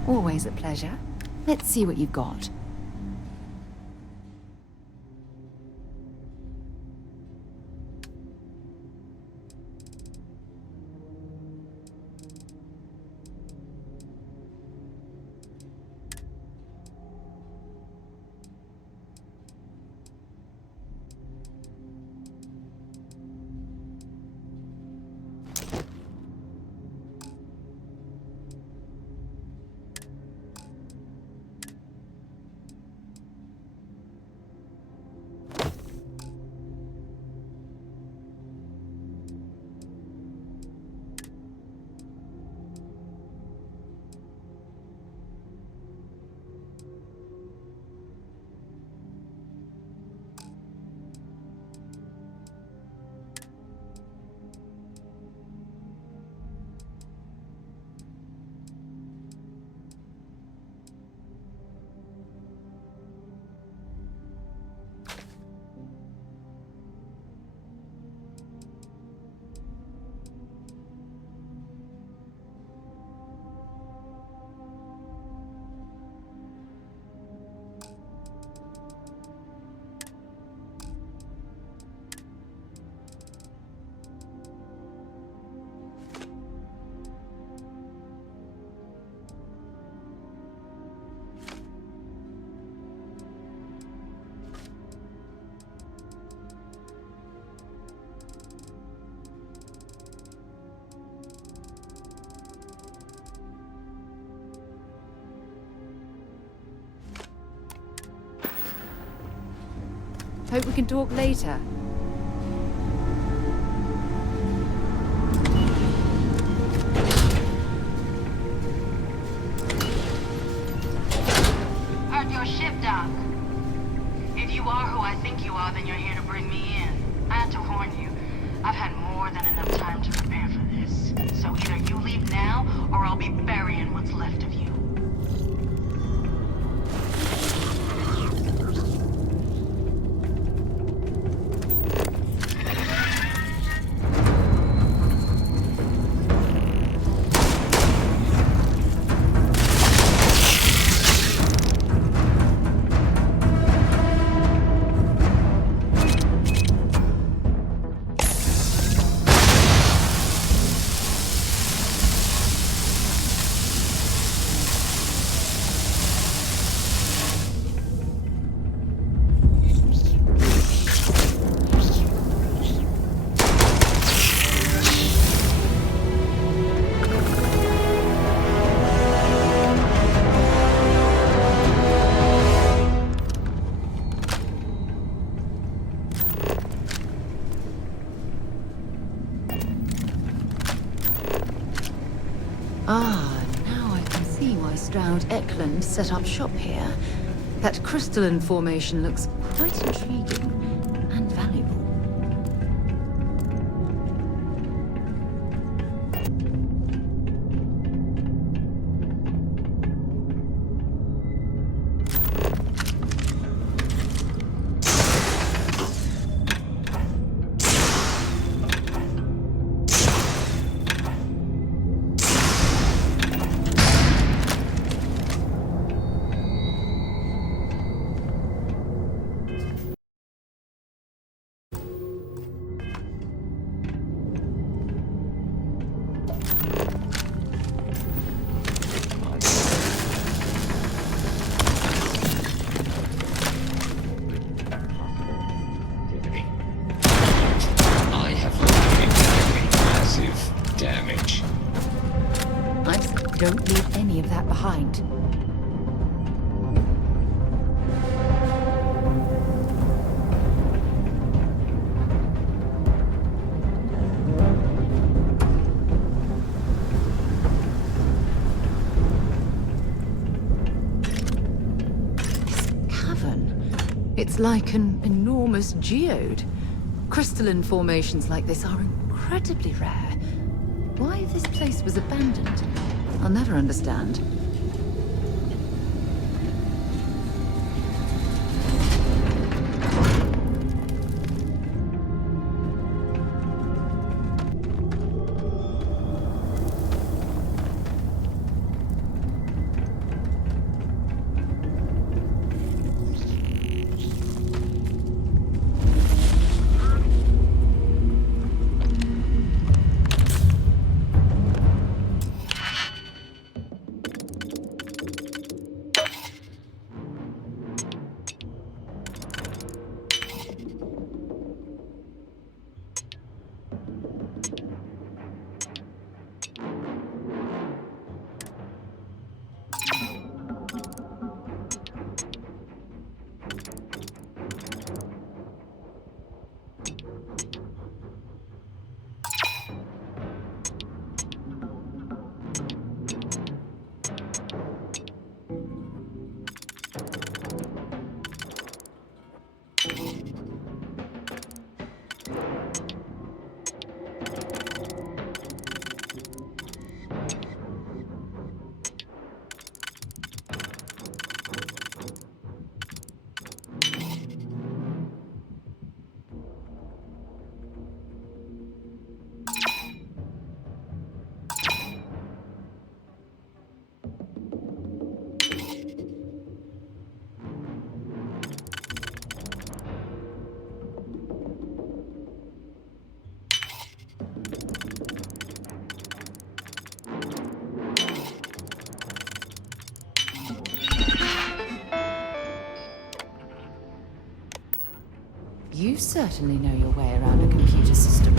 Always a pleasure. Let's see what you've got. Hope we can talk later. Heard your ship, Doc. If you are who I think you are, then you're here to bring me in. I had to warn you. I've had more than enough time to prepare for this. So either you leave now, or I'll be burying what's left of you. and set up shop here. That crystalline formation looks quite intriguing and valuable. Don't leave any of that behind. This cavern, it's like an enormous geode. Crystalline formations like this are incredibly rare. Why this place was abandoned, I'll never understand. You certainly know your way around a computer system.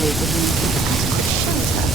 gave the reason as shelter.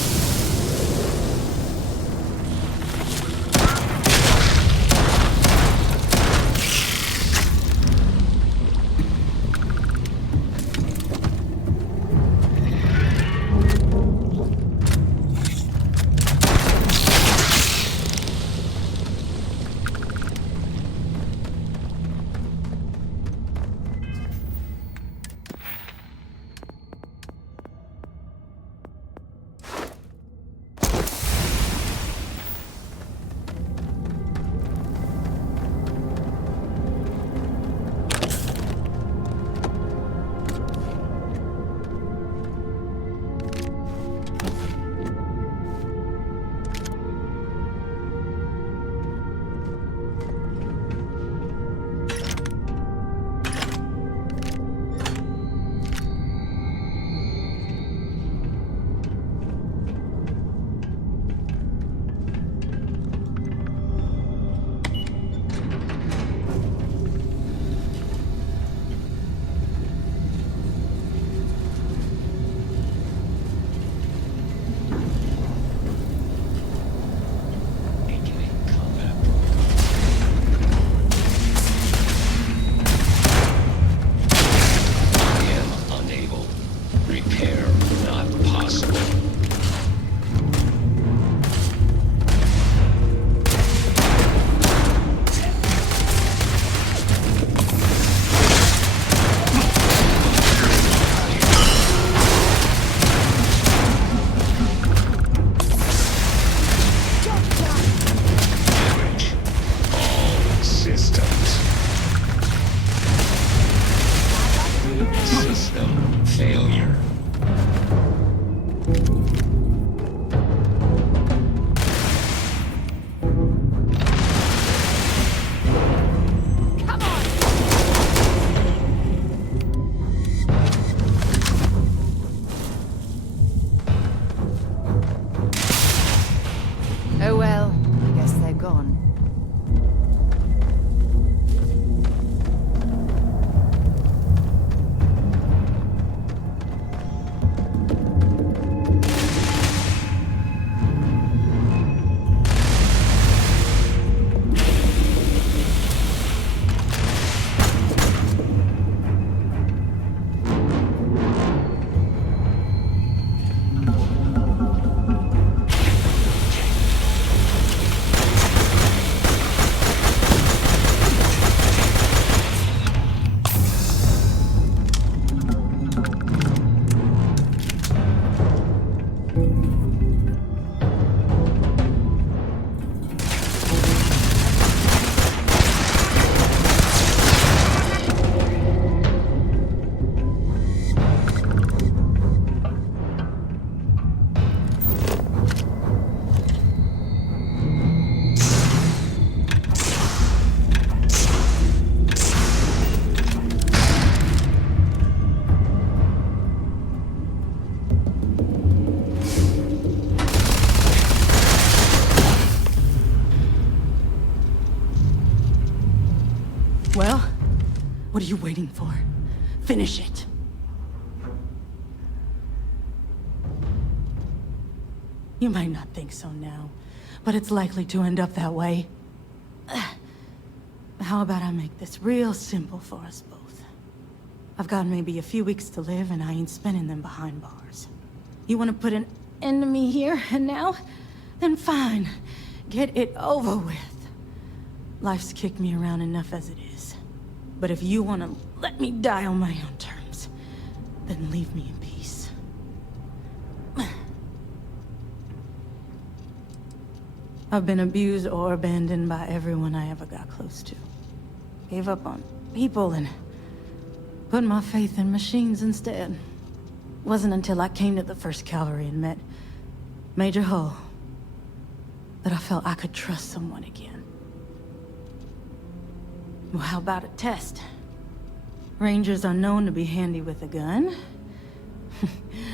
Oh well, I guess they're gone. Well, what are you waiting for? Finish it. You might not think so now, but it's likely to end up that way. How about I make this real simple for us both? I've got maybe a few weeks to live, and I ain't spending them behind bars. You want to put an end to me here and now? Then fine. Get it over with. Life's kicked me around enough as it is. But if you want to let me die on my own terms, then leave me in peace. I've been abused or abandoned by everyone I ever got close to. Gave up on people and put my faith in machines instead. Wasn't until I came to the 1st Cavalry and met Major Hull that I felt I could trust someone again. Well, how about a test? Rangers are known to be handy with a gun.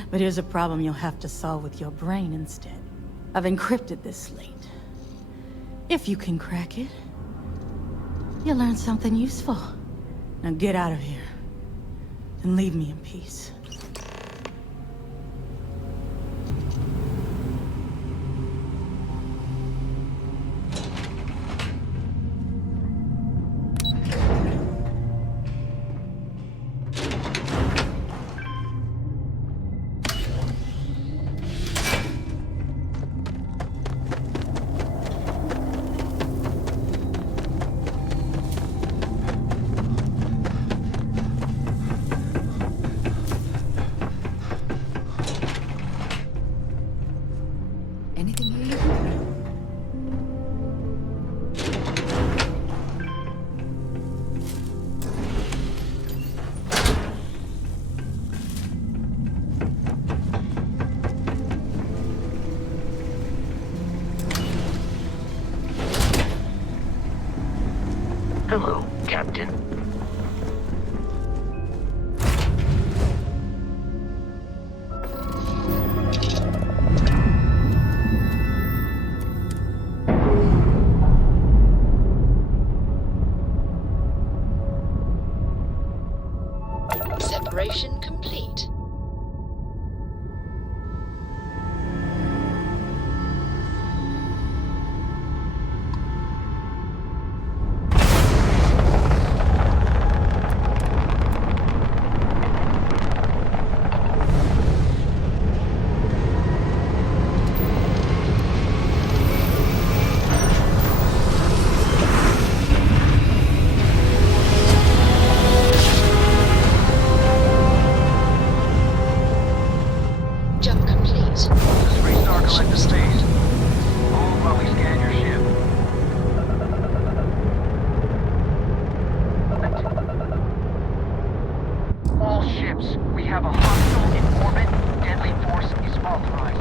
But here's a problem you'll have to solve with your brain instead. I've encrypted this slate. If you can crack it, you'll learn something useful. Now get out of here and leave me in peace. Anything here you can... Hello, Captain. Separation complete. Jump complete. Let's restart collective phase. Hold while we scan your ship. All ships, we have a hostile in orbit. Deadly force is authorized.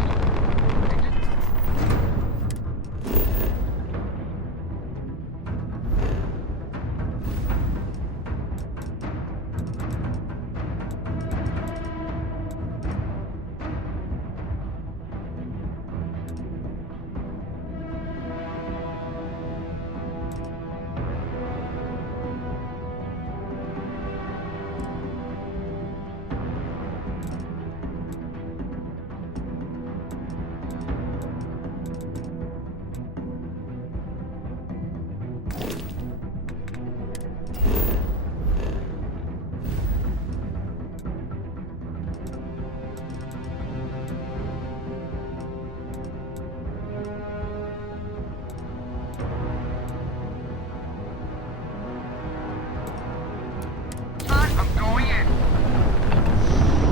I'm going in.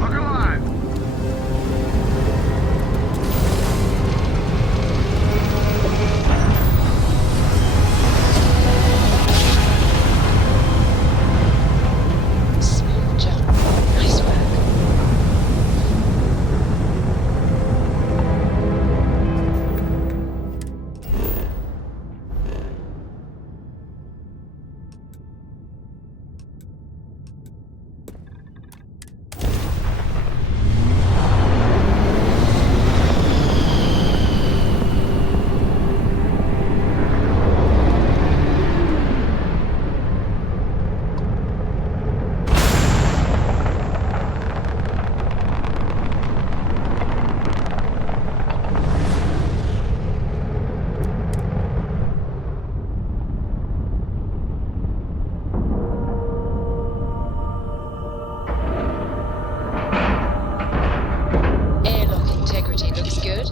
Look alive. Smooth jump. Nice work. Airlock integrity looks good.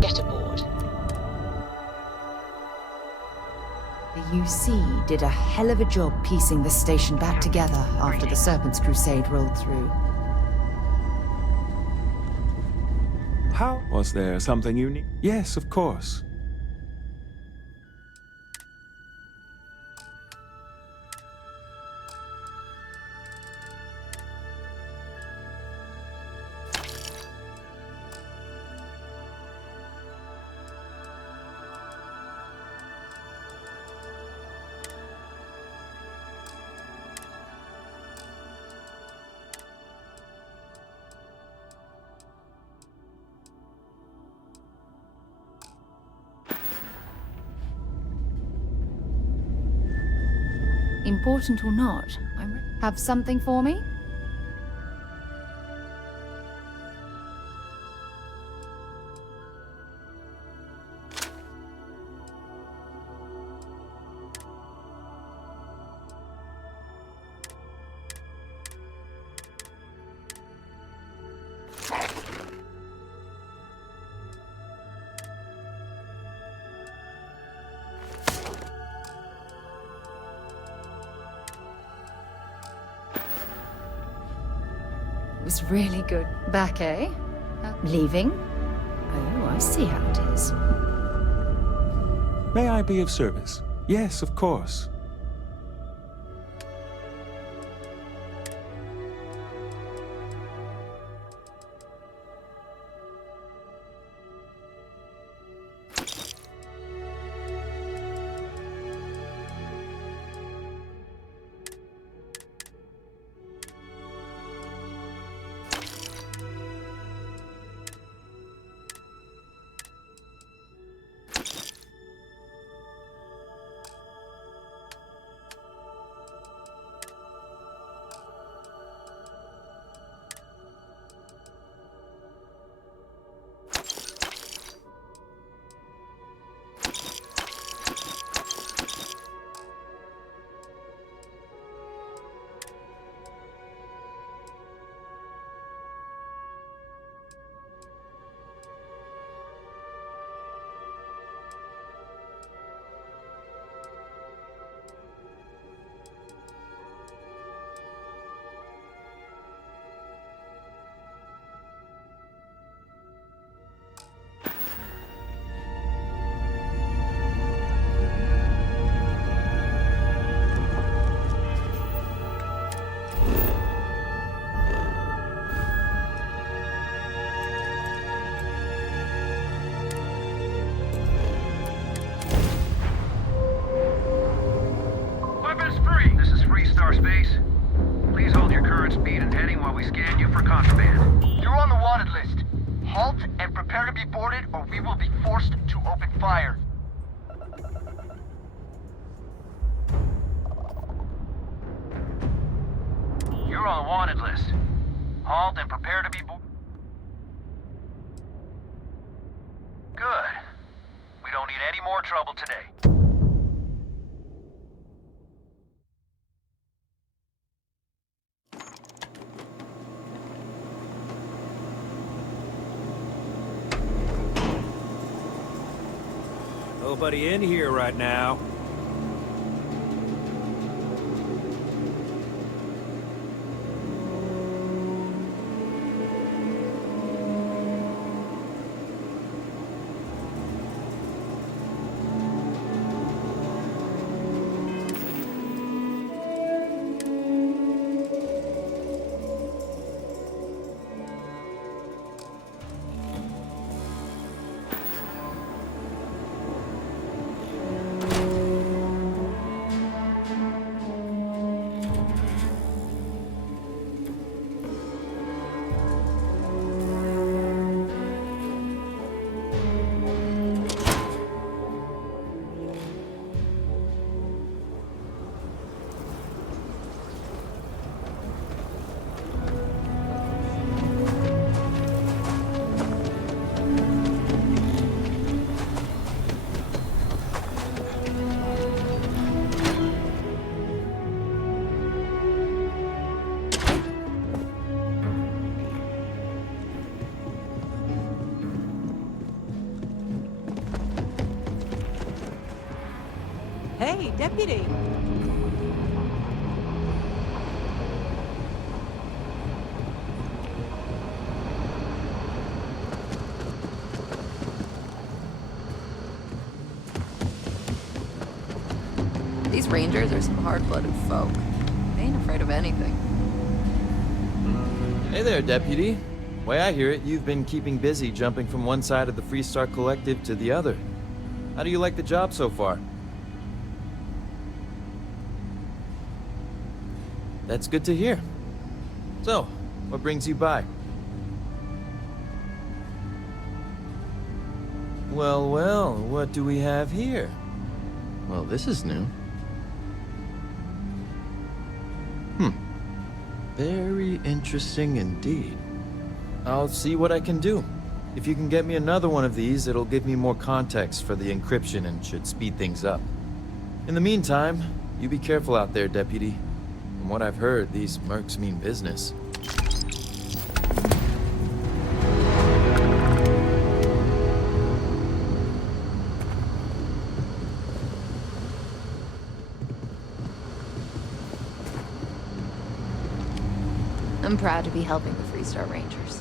Get aboard. The UC did a hell of a job piecing the station back together after the Serpent's Crusade rolled through. How? Was there something you need? Yes, of course. Important or not, have something for me? It was really good. Back, eh? Leaving? Oh, I see how it is. May I be of service? Yes, of course. Space. Please hold your current speed and heading while we scan you for contraband. You're on the wanted list. Halt and prepare to be boarded, or we will be forced to open fire. You're on the wanted list. Halt and prepare to be boarded. Good. We don't need any more trouble today. Nobody in here right now. Hey, Deputy! These Rangers are some hard-blooded folk. They ain't afraid of anything. Hey there, Deputy. Way I hear it, you've been keeping busy jumping from one side of the Freestar Collective to the other. How do you like the job so far? That's good to hear. So, what brings you by? Well, well, what do we have here? Well, this is new. Very interesting indeed. I'll see what I can do. If you can get me another one of these, it'll give me more context for the encryption and should speed things up. In the meantime, you be careful out there, Deputy. From what I've heard, these mercs mean business. I'm proud to be helping the Freestar Rangers.